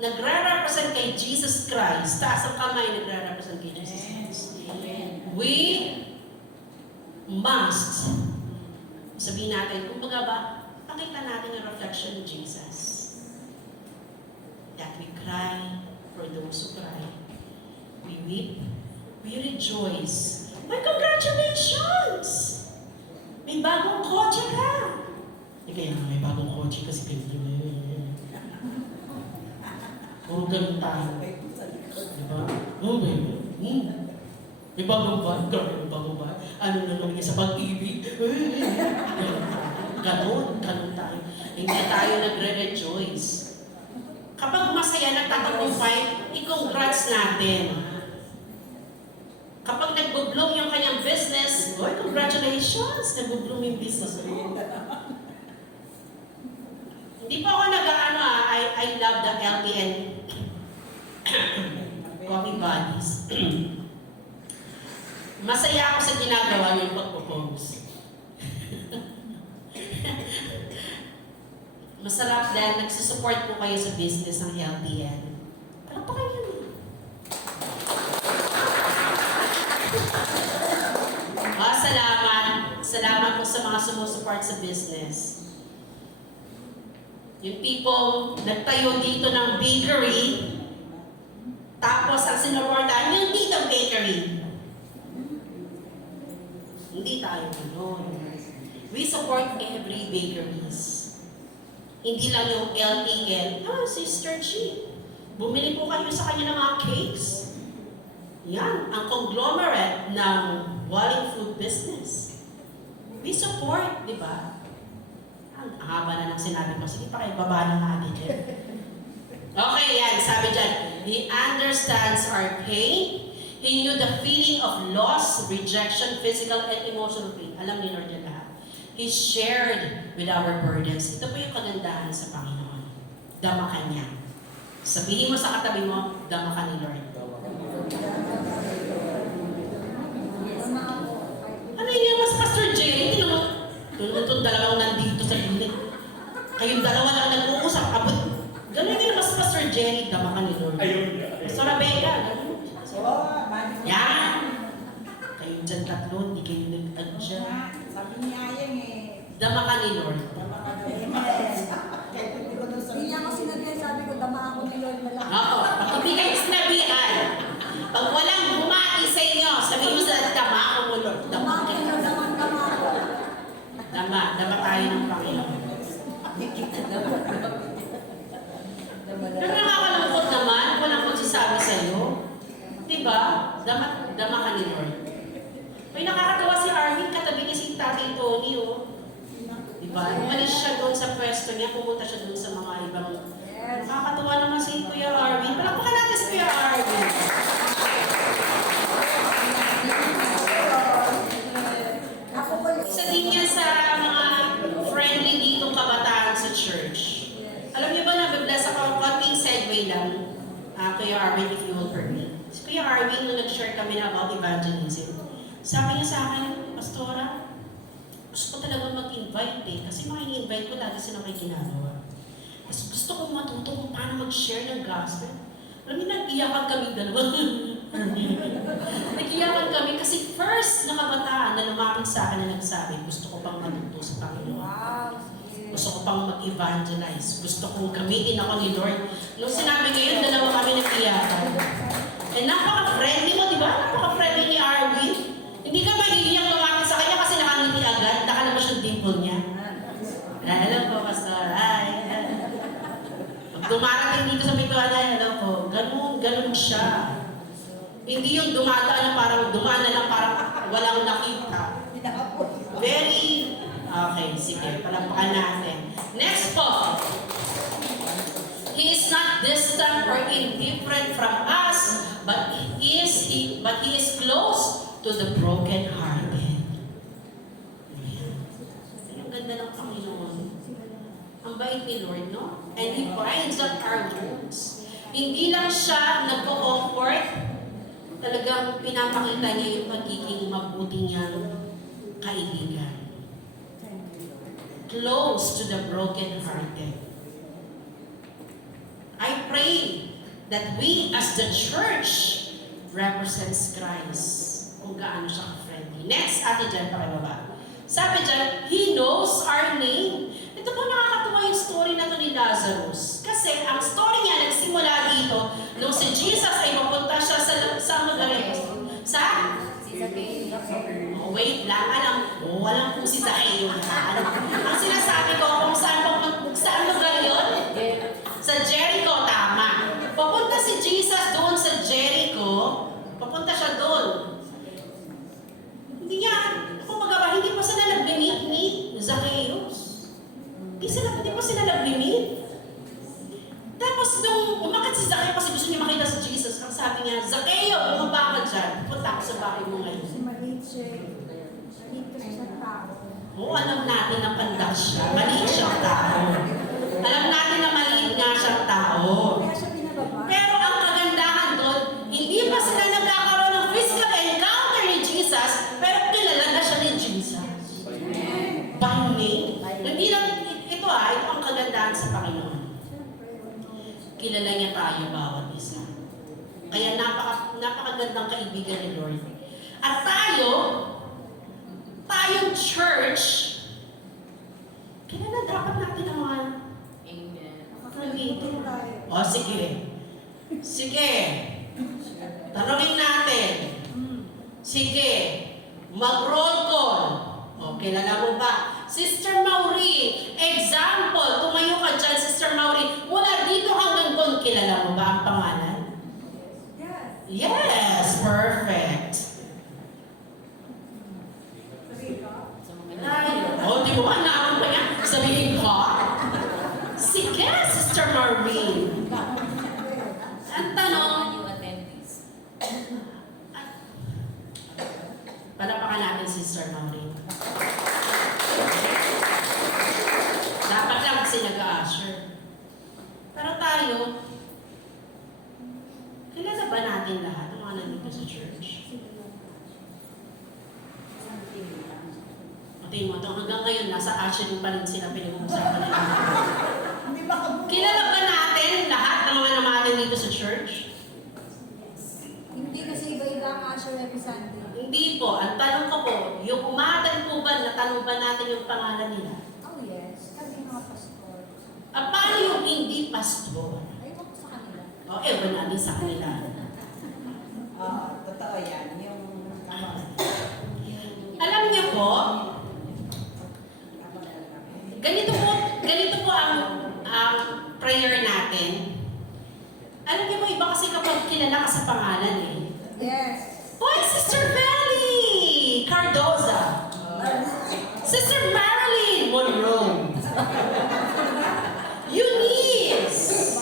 nagre-represent kay Jesus Christ. Taas ang kamay, nagre-represent kay Jesus Christ. We must, sabihin natin, kumbaga ba, pakita natin ang reflection ni Jesus. That we cry for those who cry. We weep, we rejoice. My congratulations! May bagong kotse ka! Kaya may bagong kotse kasi pinili mo yun. Puro ganun tayo. Diba? Oh, baby. May bagong ba? Grabe, may bagong ba? Ano na lang sa pag-ibig? Ganon tayo. Hindi tayo nagre-rejoice. Kapag masaya nagtatagumpay, i-congrats natin. Kapag nagbo-bloom yung kanyang business, boy, congratulations! Nagbo-bloom yung business mo. Hindi pa ako I love the LTN Coffee buddies. Masaya ako sa ginagawa niyong pagpo-post. Masarap dahil nagsusupport po kayo sa business ng LTN. Palakpakan yun. Salamat. Salamat po sa mga sumusupport sa business. Yung people nagtayo dito ng bakery, tapos ang sinuportahan yung dito bakery. Hindi tayo gano'n. We support every bakeries. Hindi lang yung LTN. Sister Chi, bumili po kayo sa kanya ng mga cakes. Yan, ang conglomerate ng Walling Food Business. We support, di ba? Ang haba na ng sinabi ko. Sige pa kayo, baba na nga din. Okay, yan. Sabi dyan, He understands our pain. He knew the feeling of loss, rejection, physical and emotional pain. Alam ni Lord yan lahat. He shared with our burdens. Ito po yung kagandahan sa Panginoon. Dama ka niya. Sabihin mo sa katabi mo, dama ka ni Lord. Ano yun mas Pastor Jerry? Itong dalawang nandito sa unit. Kayong dalawa lang nag-uusap. Gano'n yun mas Pastor Jerry, dama ka ni Lord. Pastor Rebecca, gano'n. Yan! Kayong dyan tatlo, hindi kayo nag-adya. Sabi niya yan Dama ka ni Lord. Hindi niya ako sinabihan, sabi ko, dama ako ni Lord na lang. Oo. Pag hindi kayo sinabihan, pag walang bumati sa inyo, sabihin mo sa dama ako mo Lord. Dama ako ni Lord, dama ako. Dama tayo ng Panginoon. Pero nakakalungkot naman, walang magsasabi sa iyo. Diba? Dama ka ni Lord. May nakakatawa si Arvin, katabi niya si Tatay Tony, oh. Diba? Umalis siya doon sa pwesto niya, pumunta siya doon sa mga ibang... Nakakatawa naman si Kuya Arvin. Palakpakan natin si Kuya Arvin. Isa din yan sa mga friendly ditong kabataan sa church. Alam niyo ba na bless ako, konting segue lang, Kuya Arvin, if you will permit. Si Kuya Arvin, nung nag-share kami na about evangelism, sabi niya sa akin, Pastora, gusto ko talaga mag-invite kasi mga in-invite ko lagi sila may ginagawa. Mas gusto kong matuto kung paano mag-share ng gospel. Alam niyo, nag-iyakan kami dalawa. Nag-iyakan kami kasi first na kabataan na lumapit sa akin na nagsabi, gusto ko pang matuto sa Panginoon. Gusto ko pang mag-evangelize. Gusto kong gamitin ako ni Lord. Nung sinabi ngayon, dalawa kami nag-iyakan. And napaka-friendly mo, di ba? Napaka-friendly ni Arvin. Hindi ka magiging lumapit sa kanya kasi nakangiti agad. Naka naman siyang dimple niya. Alam po, Pastor. Ay. Pag dumarating dito sa pintuan niya, alam po, ganun siya. Hindi yung dumadaan na parang dumana lang parang walang nakita. Very, okay, sige, palampakan natin. Next po. He is not distant or indifferent from us, but he is close to the broken-hearted. Ang ganda ng Panginoon. Ang bait ni Lord, no? And He binds up our wounds. Hindi lang siya nagpo-comfort, talagang pinapakita niya yung pagiging mabuti niyang kaibigan. Close to the broken-hearted. I pray that we as the church represents Christ. Kung gaano siya ka-friendly. Next, ate dyan, pakibaba. Sabi dyan, He knows our name. Ito po nakakatuwa yung story na to ni Lazarus. Kasi ang story niya nagsimula dito nung si Jesus ay mapunta siya sa magaling. Sa? Oh, wait lang, walang kung si Zacchaeus. Ang sinasabi ko kung saan lugar yun? Sa Jericho, tama. Papunta si Jesus doon sa Jericho, papunta siya doon. Hindi pa sila nag-meet ni Zacchaeus. Hindi pa sila nag-meet. Tapos nung umakit si Zacchaeus kasi gusto niya makita si Jesus, ang sabi niya, Zacchaeus, bumaba ka dyan. Punta ako sa bahay mo ngayon. Kasi maliit siya. Maliit kasi siyang tao. Oo, alam natin na pandak siya. Maliit siyang tao. Alam natin na maliit nga siyang tao. Kaya siya pinababa. Pero ang kagandahan kagandahan sa Panginoon. Kilala niya tayo bawat isa. Kaya napakagandang kaibigan ni Lord. At tayong church, kilala dapat natin ang mga nandito. O, sige. Sige. Tanungin natin. Sige. Mag-roll call. O, kilala mo ba? Sister Maureen, example, tumayo ka dyan, Sister Maureen. Mula dito hanggang doon, kilala mo ba ang pangalan? Yes, perfect. Oh, di mo ba naman pa niya? Sabihin ko? Sige, Sister Maureen. Ang tanong, palapakan natin Sister Maureen. Dapat lang kasi nag-a-usher. Pero tayo, kilala ba natin lahat ng mga nandito sa church? Tingin mo ito, hanggang ngayon, nasa ushering pa rin sila pinag-uusapan nila. Kilala ba natin lahat ng mga namalan dito sa church? Hindi kasi iba-iba ang usher every Sunday. Hindi po. Ang tanong ko po, yung umaten po ba, natanong ba natin yung pangalan nila? Oh yes, kami mga pastor. At paano yung hindi pastor? Ayun ko sa kanila. O, ewan natin sa kanila. Totoo yan. Yung Alam niyo po, ganito po ang prayer natin. Alam niyo po, iba kasi kapag kilala ka sa pangalan eh. Yes. Boy, Sister Belly Cardoza. Sister Marilyn Monroe. Eunice.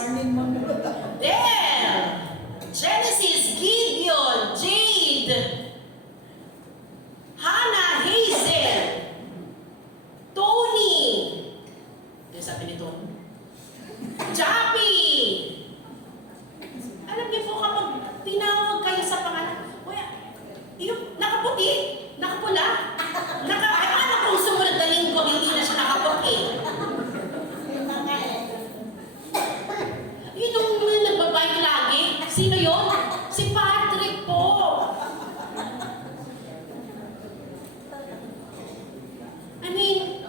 Del. Genesis, Gideon, Jade. Hannah, Hazel. Tony. Ano sabi ni Tony? Jappy. Alam niyo po kapag tinawag kayo sa pangalan, yung nakaputi, nakapula, ano kung sumunod na linggo, hindi na siya nakaputi. Yun yung nagbabike lagi. Sino yun? Si Patrick po. I mean,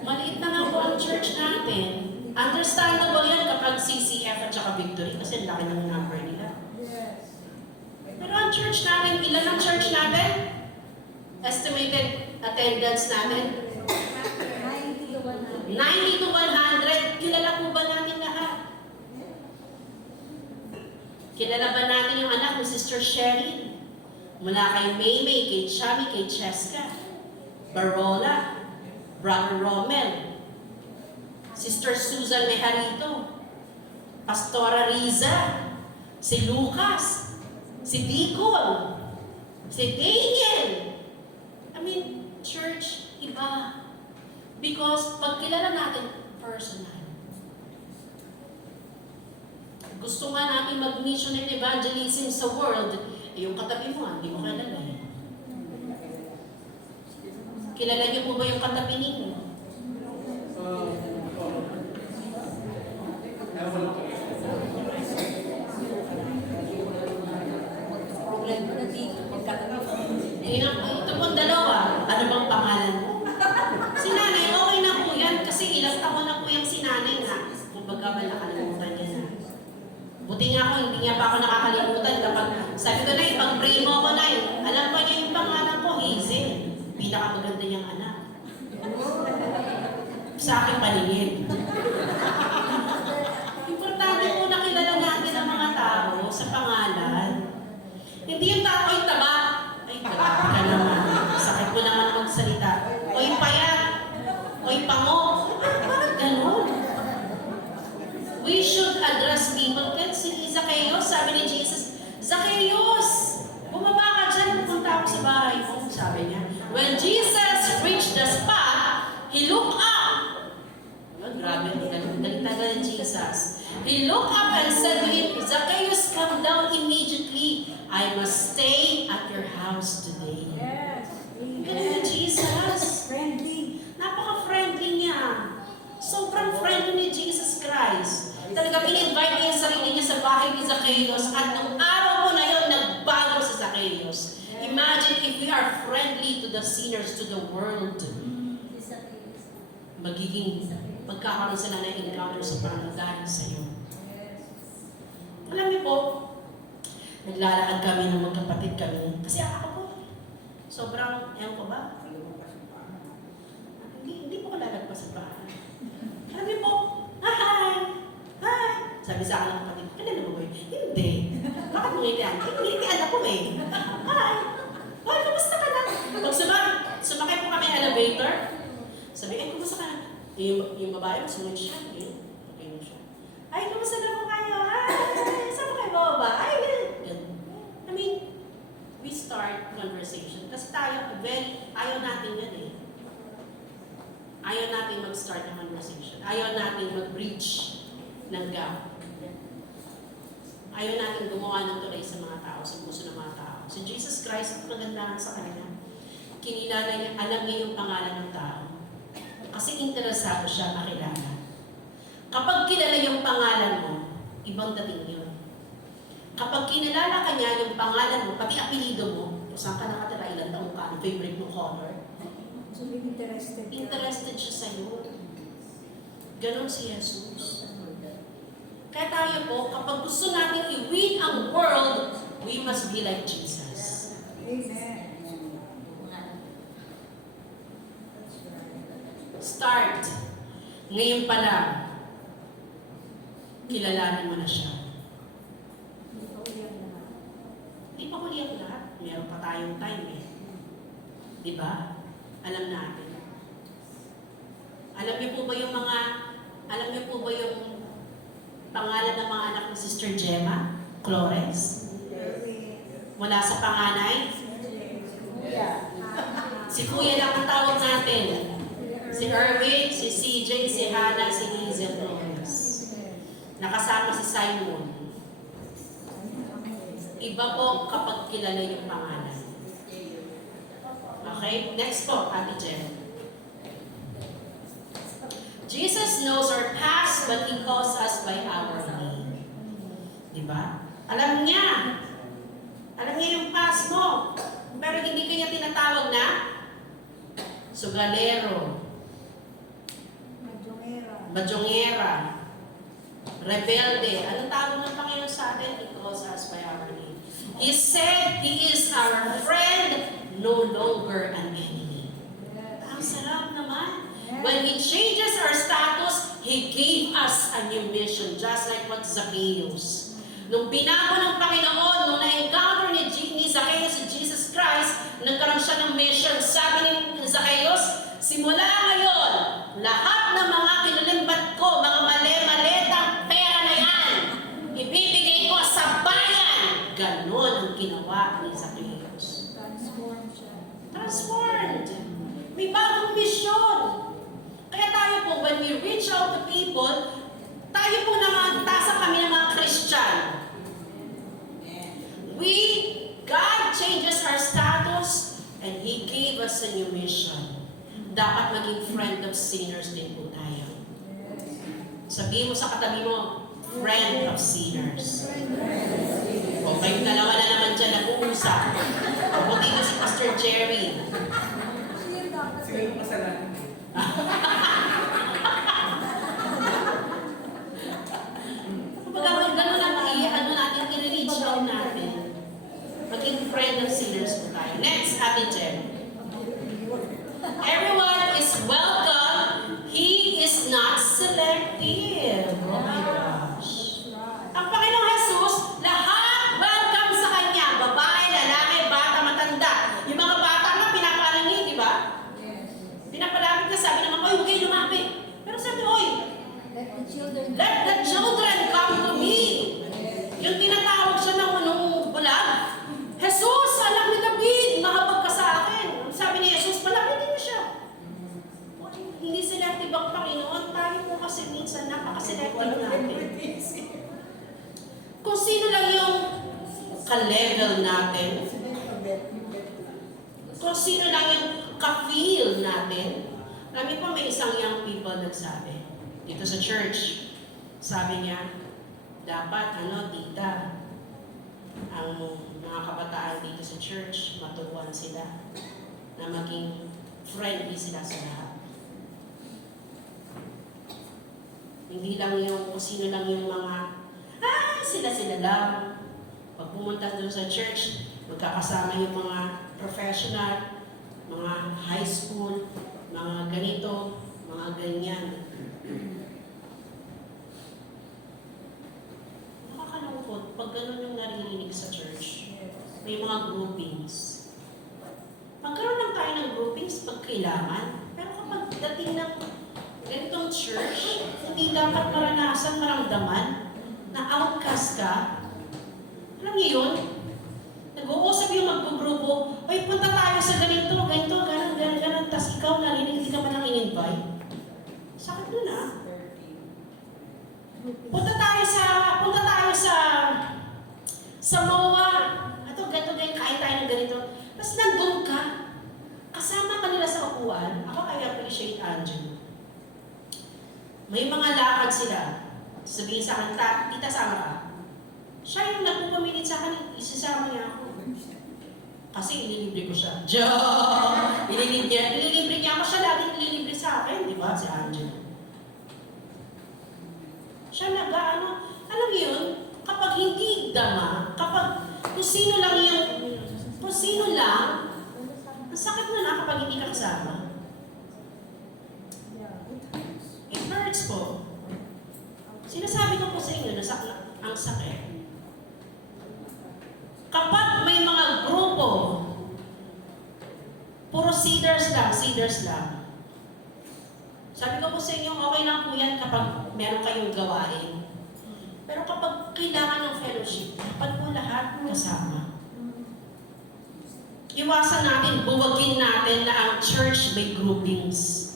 maliit na nga po ang church natin. Understandable yan kapag CCF at saka Victory kasi laki ng number nila. Pero ang church natin, ilan ang church natin? Estimated attendance natin? 90 to 100. 90 to 100. Kilala po ba natin lahat? Kilala ba natin yung anak ni Sister Sherry? Mula kay Maymay, kay Chami, kay Cheska, Barola, Brother Romel, Sister Susan Mejarito, Pastora Riza, si Lucas, si Deacon, si Daniel. I mean, church, iba. Because pag kilala natin personal, gusto nga natin mag-mission and evangelism sa world, yung katabi mo, hindi mo kilala. Kilala niyo po ba yung katabi ninyo? Problema na dito. Ito po dalawa. Ano bang pangalan mo? Si nanay, okay na po yan. Kasi ilang taon na po yung si nanay na. Kung baga ba nakalimutan niya na. Buti nga ako, hindi niya pa ako nakakalimutan. Kapag sabi ko na, pag-pray mo ako na alam pa niya yung pangalan ko, Hazel. Pinakamaganda niyang anak. Sa aking paningin. Importante po na kilala natin ang mga tao sa pangalan. Hindi yung tao ay taba. Ay, grabe ka naman. Sakit mo naman magsalita. O yung payat. O yung pango. Bakit ganun? We should address people. Kaya si Zacchaeus, sabi ni Jesus, Zacchaeus, bumaba ka dyan, pupunta ako sa bahay mo. Sabi niya. When Jesus reached the spot, he looked up. Oh, grabe, galing talaga ni Jesus. He looked up and said to him, Zacchaeus, come down immediately. I must stay at your house today. Yes. Galing ni Jesus. Friendly. Napaka-friendly niya. So we are friendly to the sinners, to the world, magkakaroon sila ng encounter sa Panginoon dahil sa iyo. Alam niyo po, naglalakad kami ng magkapatid kami. Kasi ako po, sobrang, ewan ko ba? Hindi po ko lalagpas sa bahay. Alam niyo po, hi! Hi! Sabi sa akin ng kapatid, kilala mo ba yun? Hindi. Bakit mo ngitian? Ngitian ako eh. Hi! Hi, kumusta ka na? Pag sumakay po kami elevator, sabi, kumusta ka na? Yung babae, sumunod siya. Okay mo siya. Ay, kumusta na po kayo? Ay, saan po kayo bababa? Ay, ganun. I mean, we start conversation. Kasi tayo, ayaw natin yan eh. Ayaw natin mag-start ng conversation. Ayaw natin mag-breach ng gap. Ayaw natin gumawa ng tulay sa mga tao, sa puso ng mga tao. Si Jesus Christ, ang magandahan sa kanya, kinilala niya, alam niya yung pangalan ng tao. Kasi interesado siya makilala. Kapag kilala yung pangalan mo, ibang dating yun. Kapag kinilala ka niya yung pangalan mo, pati apelido mo, kung saan ka nakatira, ilang taong ka, ang favorite mo color, interested siya sa'yo. Ganon si Jesus. Kaya tayo po, kapag gusto natin i-win ang world, we must be like Jesus. Amen. Start. Ngayon pa lang, kilalanin mo na siya. Di pa huli ang lahat. Meron pa tayong time eh. Di ba? Alam natin. Alam niyo po ba yung pangalan ng mga anak ni Sister Gemma Flores? Mula sa panganay? Si Kuya lang ang tawag natin. Si Erwin, si CJ, si Hannah, si Hazel Flores. Nakasama si Simon. Iba po kapag kilala yung pangalan. Okay? Next po, Ate Jen. Jesus knows our past, but He calls us by our name. Diba? Alam niya. Alam niya yung past mo. Pero hindi kanya tinatawag na sugalero, badyongera, rebelde. Anong tawag ng Panginoon sa atin? He calls us by our name. He said He is our friend, no longer an enemy. Ang sarap naman. When He changes our status, He gave us a new mission, just like what Zacchaeus. Nung binago ng Panginoon, nung na-encounter ni Zacchaeus si Jesus Christ, nagkaroon siya ng mission. Sabi ni Zacchaeus, simula ngayon, lahat ng mga kinulimbat ko, mga mali-maletang pera na yan, ibibigay ko sa bayan. Ganon ang ginawa ni Zacchaeus. Transformed. May bagong mission. Kaya tayo po, when we reach out to people, tayo po naman, tasa kami ng mga Christian. God changes our status, and He gave us a new mission. Dapat maging friend of sinners din po tayo. Sabihin mo sa katabi mo, friend of sinners. O kayong dalawa na naman dyan nag-uusap. Ako dito si Pastor Jerry. Sige yung kasalanan. Kapag gano'n lang ano natin, i-reach out natin. Maging friend of sinners po tayo. Next, Ate Jen. Everyone is welcome. He is not selective. Oh my gosh. Ang Panginoong Jesus, lahat welcome sa Kanya. Babae, lalaki, bata, matanda. Yung mga bata na pinapalangin, di ba? Pinapalapit ka, sabi naman, oy, huwag kayo lumapit. Pero sabi, oy, let the children come to me. Yung tinatawag siya ng bulag. Jesus, anak ni David, mahabag ka sa akin. Sabi ni Jesus, palapitin niyo siya. Hindi selective ang Panginoon. Tayo po kasi minsan napaka-selective natin. Kung sino lang yung ka-level natin, kung sino lang yung ka-feel natin. Kami po may isang young people nagsabi, dito sa church, sabi niya, dapat, tita, ang mga kabataan dito sa church, maturuan sila na maging friendly sila sa lahat. Hindi lang yung kung sino lang yung mga, sila lang. Pag pumunta doon sa church, magkakasama yung mga professional, mga high school, mga ganito, mga ganyan. Nakakalungkot pag ganun yung naririnig sa church. May mga groupings. Magkaroon lang tayo ng groupings pag kailangan. Pero kapag dating ng ganitong church, hindi dapat maramdaman na outcast ka. Alam niyo yun? Nag-uusap yung magpugrupo, ay punta tayo sa ganito, ganun, tas ikaw narinig, hindi ka pa lang in-invite. Sakit nun Punta tayo sa MOA. Ito, ganito din, kain tayo ng ganito. Tapos nandun ka, kasama ka nila sa upuan. Ako I appreciate Angelo. May mga lakad sila. Sabihin sa akin, tita, sama ka. Siya yung nagpupumilit sa akin, isasama niya ako. Kasi ililibre ko siya. Ililibre niya ako, siya laging ililibre sa akin, di ba? Si Angelo. Siya alam mo yun, kapag hindi dama, kapag kung sino lang, ang sakit na kapag hindi ka kasama. It hurts po. Sinasabi ko po sa inyo na ang sakit. Kapag may mga grupo, puro seeders lang. Sabi ko po sa inyo, okay lang po yan kapag meron kayong gawain. Pero kapag kailangan ng fellowship, dapat po lahat kasama. Iwasan natin, buwagin natin na ang church may groupings.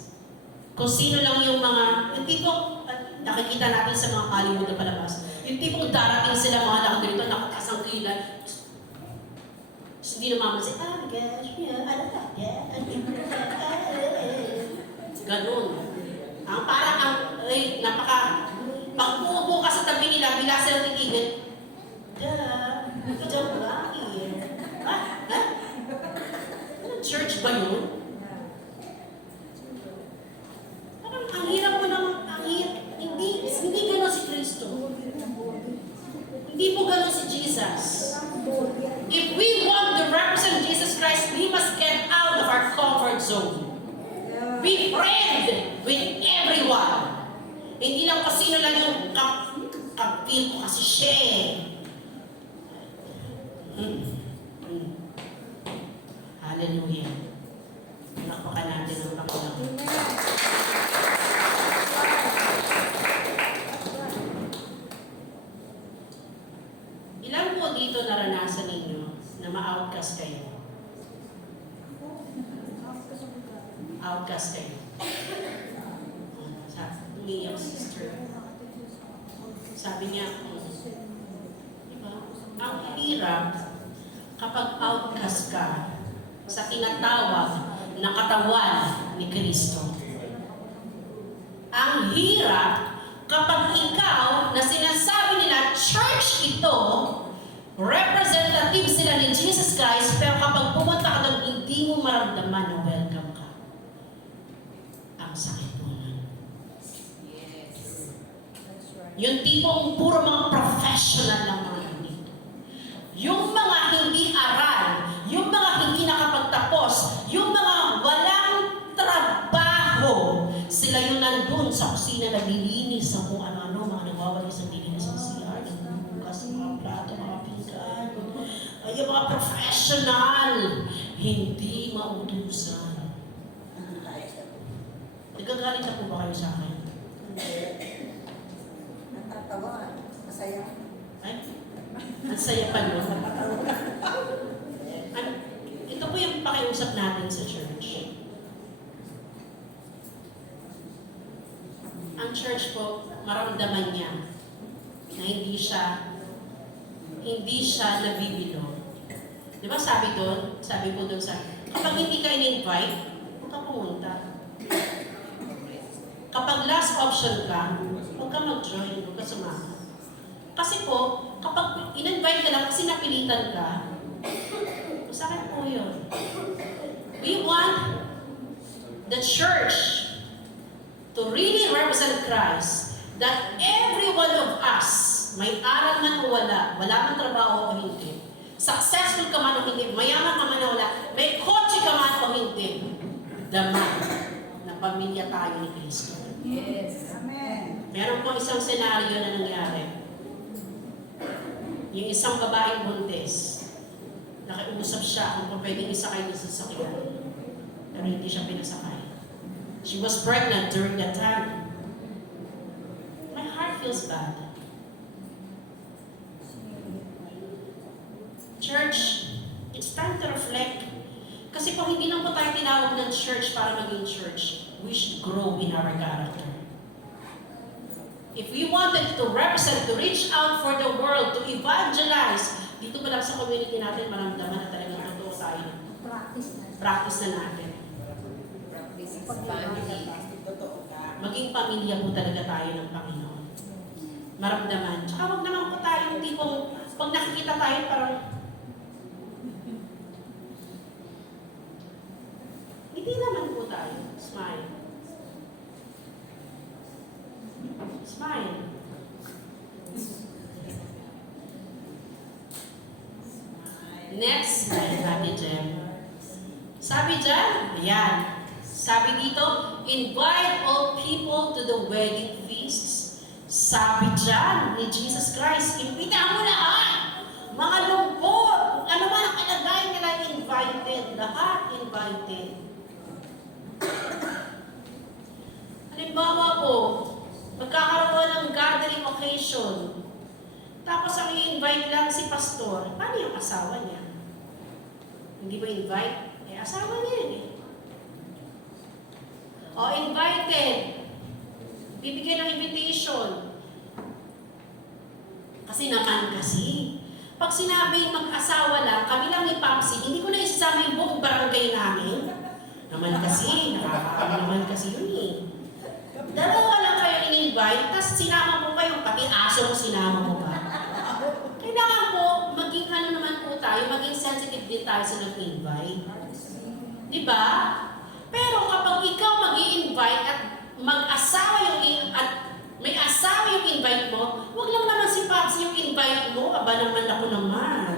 Kung sino lang yung tipong, nakikita natin sa mga Hollywood na palabas, yung tipong darating sila mga nakaganito, nakakasang kilay, hindi namamansin, gosh, yeah, I like that. Ganun. Parang pag uupo ka sa tabi nila, bila sila titigil, ikaw ba? Church ba yun? Parang ang hirap mo naman, hindi gano'n si Kristo. Hindi po gano'n si Jesus. If we want to represent Jesus Christ, we must get out of our comfort zone. Be friend with everyone. Hindi lang kasi sino lang yung kapil ko kasi siya. Hallelujah. Nakpakan natin ang Panginoon. Ilan po dito naranasan ninyo na ma-outcast kayo? Outcast kayo. Umiyak sister. Sabi niya, diba? Ang hirap kapag outcast ka sa tinatawag na katawan ni Kristo. Ang hirap kapag ikaw na sinasabi nila, church ito, representative sila ni Jesus Christ, pero kapag pumunta ka doon, hindi mo maramdaman na welcome ka. Ang sakit mo nun. Yung tipong puro mga professional lang mga dito. Yung mga hindi aral, yung mga hindi nakapagtapos, yung mga walang trabaho, sila yung nandun sa kusina naglilinis sa kung ano-ano, mga nagwawalis ang nilinis ng CR, nagbubukas ng mga plato, mga pinggan, ay yung mga professional, hindi mautusan. Nagagalit na po ba kayo sa akin? Natatawa. Masaya. Ay, ang saya pa nun. Ito po yung pakiusap natin sa church. Ang church po, maramdaman niya na hindi siya nabibilo. Di ba sabi po doon kapag hindi ka in-invite, huwag ka pumunta. Kapag last option ka, huwag ka mag-join, huwag ka sumama. Kasi po, kapag in-invite ka lang kasi napilitan ka, Masakit po yun. We want the church to really represent Christ, that every one of us, may aral man o wala man trabaho o hindi, successful ka man o hindi, mayaman ka man o wala, may kotse ka man o hindi, daman na pamilya tayo ni Kristo. Yes. Amen. Meron po isang senaryo na nangyari. Yung isang babaeng buntis, nakiusap siya kung pwedeng isakay niya sa sasakyan. Pero hindi siya pinasakay. She was pregnant during that time. My heart feels bad. Church, it's time to reflect. Kasi kung hindi lang po tayo tinawag ng church para maging church, we should grow in our character. If we wanted to represent, to reach out for the world, to evangelize, dito pa lang sa community natin, maramdaman na talagang totoo tayo. Practice na natin. Maging pamilya po talaga tayo ng Panginoon. Maramdaman. Tsaka wag naman po tayo, hindi po, pag nakikita tayo, parang, hindi naman po tayo. Smile. Smile. Next, Ate Jem. Sabi dyan, ayan. Sabi dito, invite all people to the wedding feasts. Sabi dyan ni Jesus Christ, imbitahan mo lahat. Mga lungkot, ano man ang kalagayan nila, invited. Lahat invited. Halimbawa po, magkakaroon ng gathering occasion. Tapos ang i-invite lang si pastor, paano yung asawa niya? Hindi ba invite? Eh, asawa niya yun eh. O, invited. Bibigyan ng invitation. Kasi naman kasi, pag sinabing mag-asawa lang, kami lang ni Papsi, hindi ko na isasama yung buong barangay namin. Naman kasi, nakakaawa naman kasi yun eh. Dalawa lang kayo in-invite, tapos sinama mo kayo, pati aso mo sinama mo pa. Kailangan po, maging ano naman po tayo, maging sensitive din tayo sa nag-invite. Diba? Pero kapag ikaw mag-i-invite at mag-asawa yung at may asawa yung invite mo, wag lang naman si Pops yung invite mo, aba naman ako naman.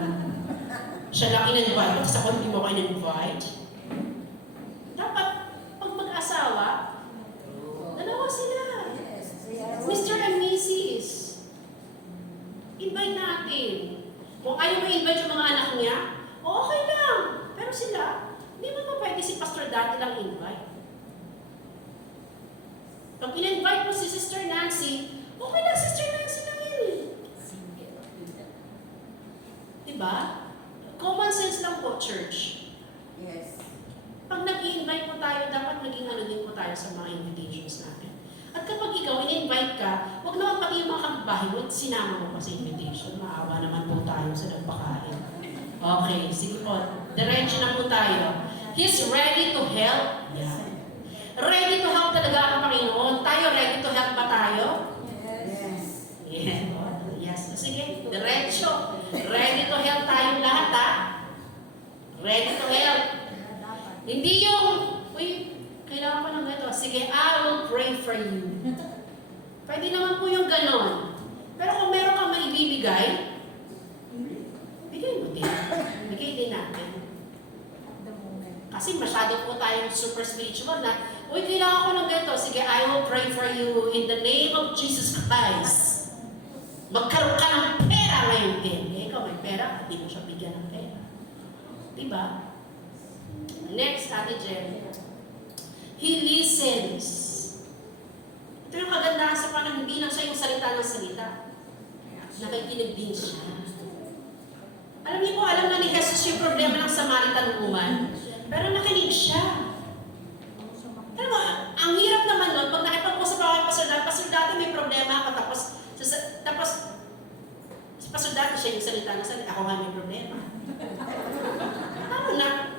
Siya lang in-invite, tapos ako hindi mo ko in-invite. Dapat, pag mag-asawa, dalawa sila. Mr. and Mrs. Invite natin. Kung ayaw mo invite yung mga anak niya, okay lang. Pero sila, hindi mo pa pwede si Pastor Daddy lang invite. Pag in-invite mo si Sister Nancy, okay lang Sister Nancy lang yun. Diba? Common sense lang po, church. Yes. Pag nag-i-invite po tayo, dapat naging ano din po tayo sa mga invitations natin. At kapag ikaw in-invite ka, huwag naman pati yung mga kapitbahay mo, sinama mo pa sa invitation. Maawa naman po tayo sa nagpakain. Okay, sige po. Diretso na po tayo. He's ready to help. Yeah. Ready to help talaga ang Panginoon. Tayo, ready to help ba tayo? Yes. Yeah. Yes. Sige, diretso. Ready to help tayong lahat, ha? Ready to help. Hindi yung, uy, kailangan ko ng ito. Sige, I will pray for you. Pwede naman po yung ganon. Pero kung meron kang maibibigay, bigay mo din. Bigay din natin. Kasi masyado po tayong super spiritual na, uy, kailangan ko ng ito. Sige, I will pray for you in the name of Jesus Christ. Magkaroon ka ng pera ngayon din. Eh, ikaw may pera, hindi mo siya bigyan ng pera. Diba? Next, Ate Jen. He listens. Ito yung kagandahan sa panahon, hindi lang siya yung salita ng salita. Nakikinig din siya. Alam niyo po, alam na ni Jesus yung problema ng Samaritan woman, pero nakinig siya. Alam mo, ang hirap naman nun, pag nakipag-usap ako kay Pastor Dati may problema ako, tapos si Pastor Dati siya yung salita ng salita, ako nga may problema.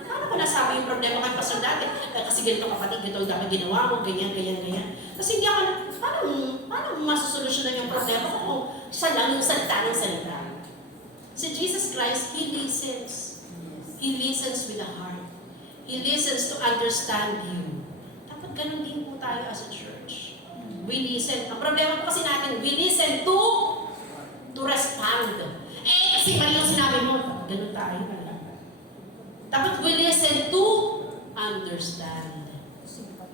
Paano ko nasabi yung problema kay Pastor Dati? Kasi ganito kapatid, ganito ang dapat ginawa mo, ganyan. Kasi hindi ako, paano masusolusyonan yung problema ko kung siya lang yung salita ng salita? Si Jesus Christ, He listens. He listens with the heart. He listens to understand you. Dapat ganun din po tayo as a church. We listen. Ang problema po kasi natin, we listen to respond. Kasi mali yung sinabi mo. Ganun tayo. Dapat we listen to understand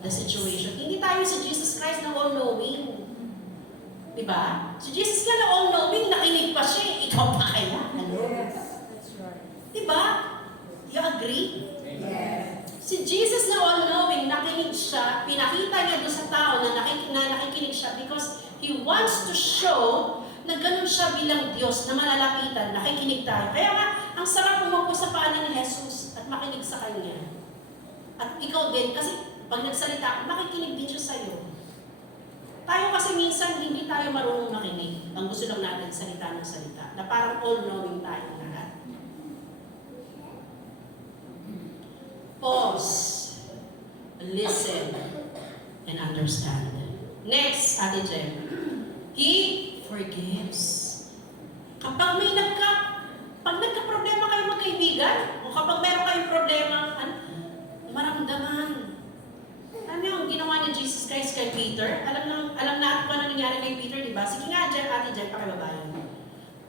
the situation. Hindi tayo si Jesus Christ na all-knowing. Diba? Si Jesus ka na all-knowing, nakinig pa siya. Ikaw pa kaya? Ano? That's right. Diba? You agree? Yes. Si Jesus na all-knowing, nakinig siya, pinakita niya doon sa tao na nakikinig siya because He wants to show na ganun siya bilang Diyos na malalapitan, nakikinig tayo. Kaya nga, ang sarap umupo sa paanan ni Jesus at makinig sa Kanya. At ikaw din, kasi pag nagsalita, makikinig din siya sa'yo. Tayo kasi minsan hindi tayo marunong makinig. Ang gusto lang natin salita ng salita. Na parang all-knowing tayo lahat. Pause. Listen. And understand. Next, Ate Jen. He forgives. Kapag pag nagka-problema kayo magkaibigan, o kapag meron kayong problema, maramdaman. Ano yung ginawa ni Jesus Christ kay Peter? Alam natin kung ano nangyari kay Peter, di ba? Sige nga, Ate Jen, pakibabayan.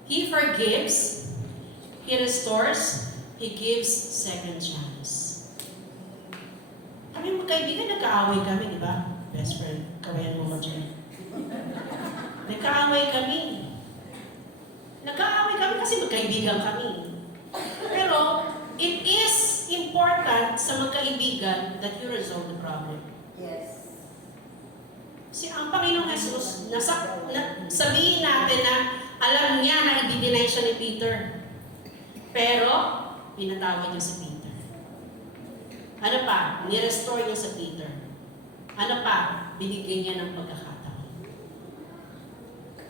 He forgives, He restores, He gives second chance. Kami magkaibigan, nagkaaway kami, di ba? Best friend, kawayan mo ko dyan. Nagkaaway kami. Nagkaaway kami kasi magkaibigan kami. Pero, it is important sa magkaibigan that you resolve the problem. Yes. Si ang Panginoong Jesus, sabihin natin na alam niya na i-deny siya ni Peter. Pero, pinatawad niya si Peter. Ano pa? Ni-restore niya sa Peter. Ano pa? Binigyan niya ng pagkakataon.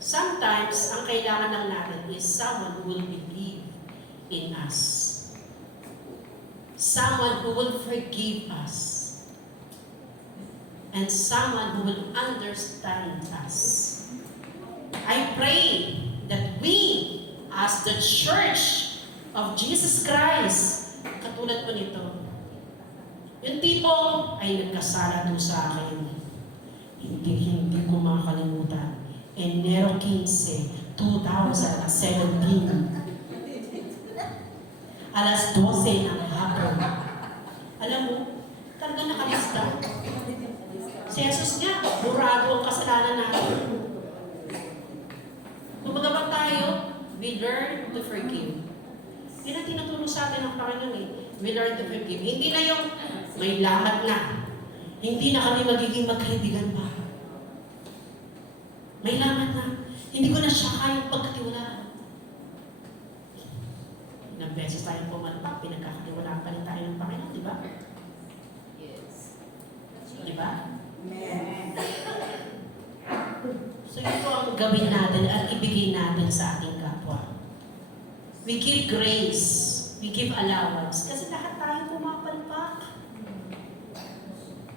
Sometimes, ang kailangan lang natin is someone who will believe in us. Someone who will forgive us. And someone who will understand us. I pray that we, as the Church of Jesus Christ, katulad po nito, yung tipong, ay nagkasala doon sa akin. Hindi ko makakalimutan. Enero 15, 2017. Alas 12 ng hapon. Alam mo, talaga nakalista. Si Jesus nga, burado ang kasalanan natin. Kumbaga ba tayo, we learn to forgive. Yan ang tinuturo sa atin ng Panginoon eh. We learn to forgive. Hindi na yung may lamat na. Hindi na kami magiging magkaibigan pa. May lamat na. Hindi ko na siya kayang pagkatiwalaan. Ilang beses tayong pumalpak, pinagkakatiwalaan pa rin tayo ng Panginoon, di ba? Yes. Di ba? Amen. So ito ang gawin natin at ibigay natin sa ating kapwa. We give grace. We give allowance. Kasi lahat tayo pumapalpak.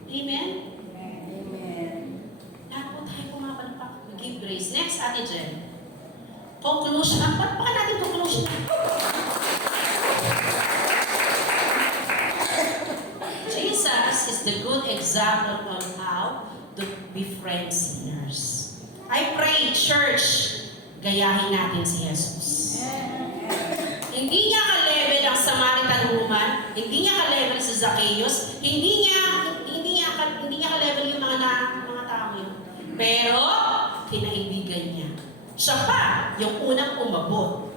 Amen? Amen. Lahat po tayo pumapalpak. We give grace. Next, Ate Jen. Conclusion. Baka natin conclusion. Jesus is the good example of how to befriend sinners. I pray, church, gayahin natin si Jesus. Hindi niya ka-level ang Samaritan woman, hindi niya ka-level si Zacchaeus, hindi niya ka-level yung mga tao yun. Pero, kinaibigan niya. Siya pa, yung unang umabot.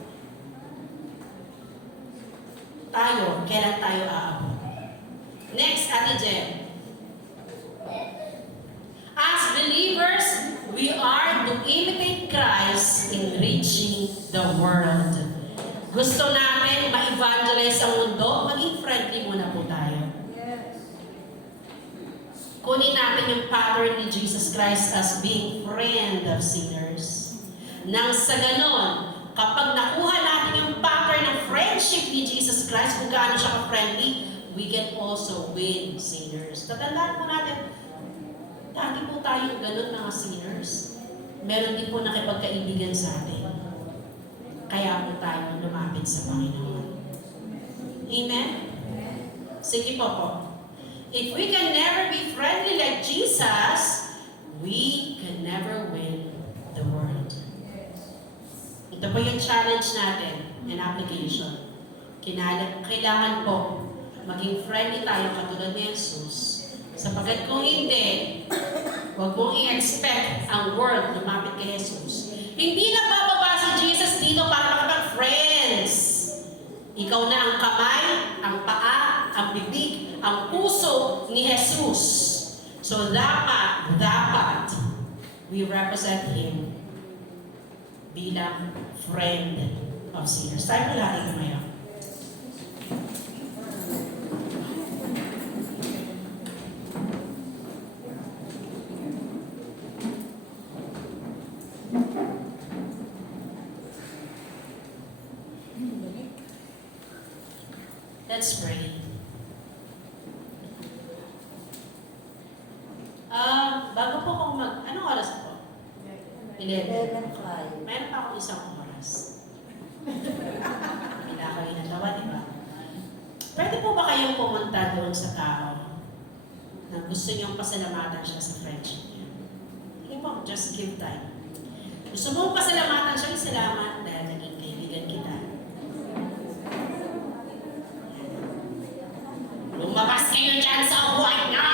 Tayo, kailan tayo aabot? Next, Ate Jen. As believers, we are to imitate Christ in reaching the world. Gusto natin ma-evangelize ang mundo, maging friendly muna po tayo. Yes. Kunin natin yung pattern ni Jesus Christ as being friend of sinners. Nang sa ganon, kapag nakuha natin yung pattern ng friendship ni Jesus Christ, kung gaano siya ka-friendly, we can also win sinners. Tatandaan po natin, dati po tayo ganon mga sinners. Meron din po nakipagkaibigan sa atin. Kaya po tayo lumapit sa Panginoon. Amen? Sige po. If we can never be friendly like Jesus, we can never win the world. Ito po yung challenge natin and application. Kailangan po maging friendly tayo katulad ni Jesus. Sapagkat kung hindi, huwag mong i-expect ang world lumapit kay Jesus. Hindi na bababa si Jesus dito para makapag-friends. Ikaw na ang kamay, ang paa, ang bibig, ang puso ni Jesus. So dapat we represent Him bilang friend of sinners. Tayo po natin kumayo. Let's pray. Bago po kung anong oras po? 11. 11:05. Meron pa akong isang oras. Kailangan kayo natawa, di ba? Pwede po ba kayong pumunta doon sa tao na gusto niyong pasalamatan siya sa friendship niya? Sige po, just give time. Gusto mong pasalamatan siya, salamat dahil naging kaibigan kita. Lumabas kayo dyan sa upuan na!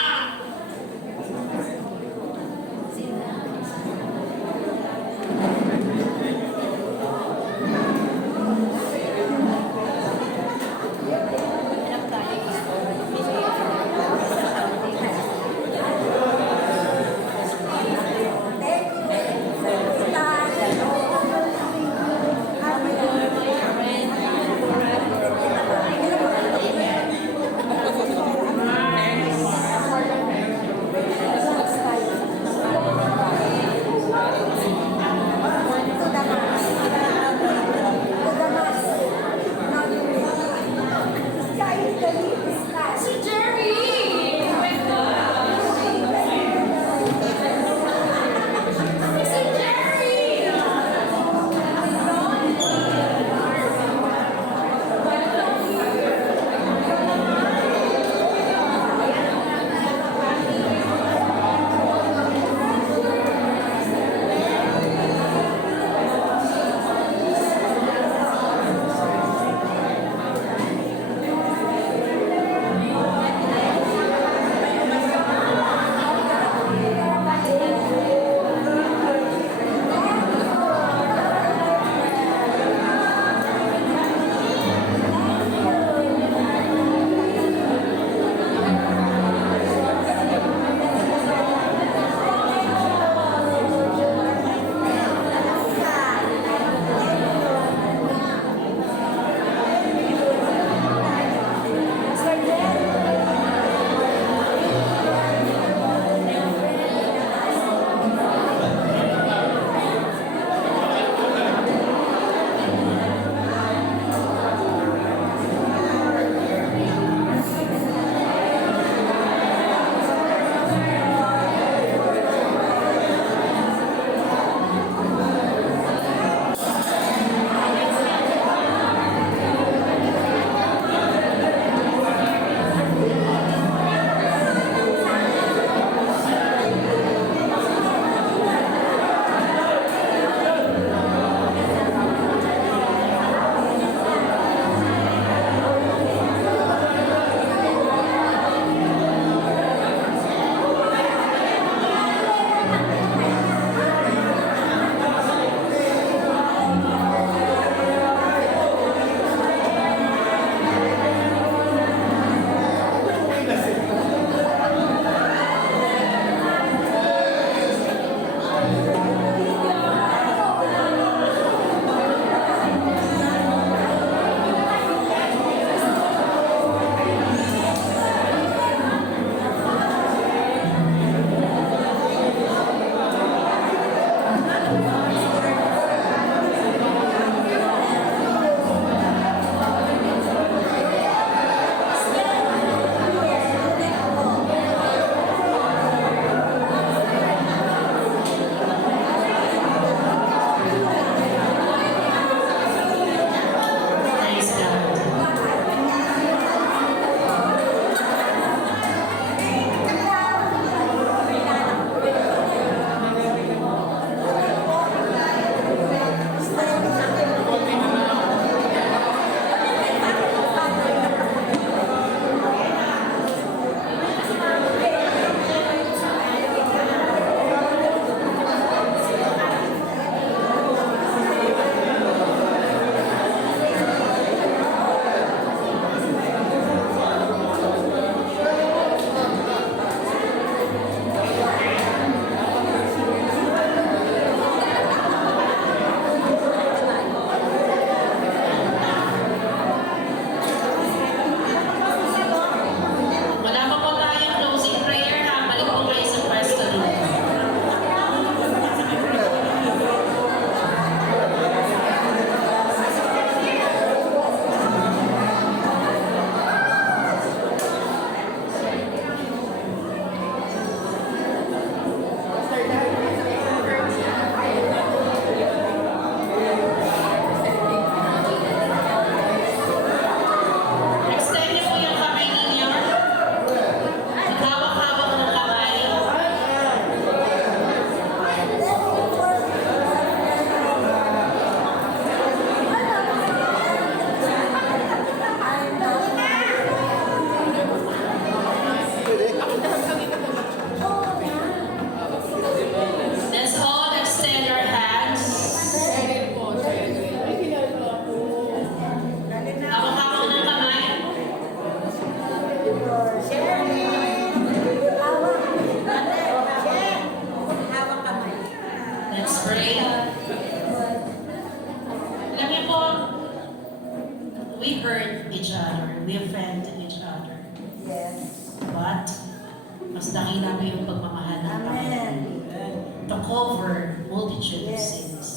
Mas dakila pa yung pagmamahal ng Panginoon Amen. to cover multitude of Yes. sins.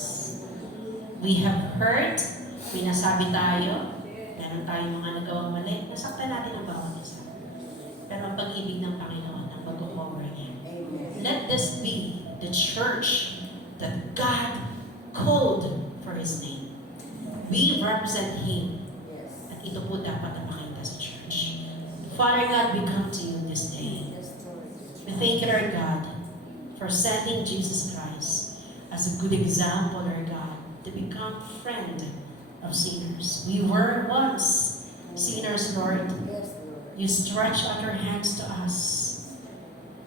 We have hurt, may nasabi tayo, meron tayong mga nagawang mali, nasaktan natin ang bawat isa. Pero ang pag-ibig ng Panginoon ang mag-cover niya. Amen. Let this be the church that God called for His name. We represent Him. Yes. At ito po dapat ang makita sa church. Father God, we come to you this day. Yes, Lord. We thank you, Lord God, for sending Jesus Christ as a good example, Lord God, to become friend of sinners. We were once sinners, Lord. Yes, Lord. You stretch out your hands to us.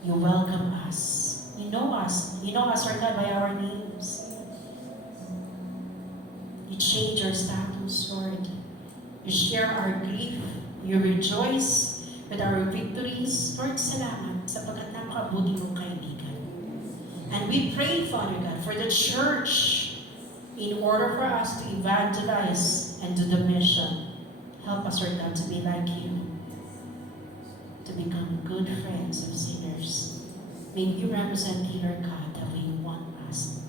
You welcome us. You know us. You know us, Lord God, by our names. You change our status, Lord. You share our grief. You rejoice with our victories. Lord, salamat sapagkat napakabuti mong kaibigan. And we pray, Father God, for the church in order for us to evangelize and do the mission. Help us, Lord God, to be like you, to become good friends of sinners. May you represent here, God, that we want us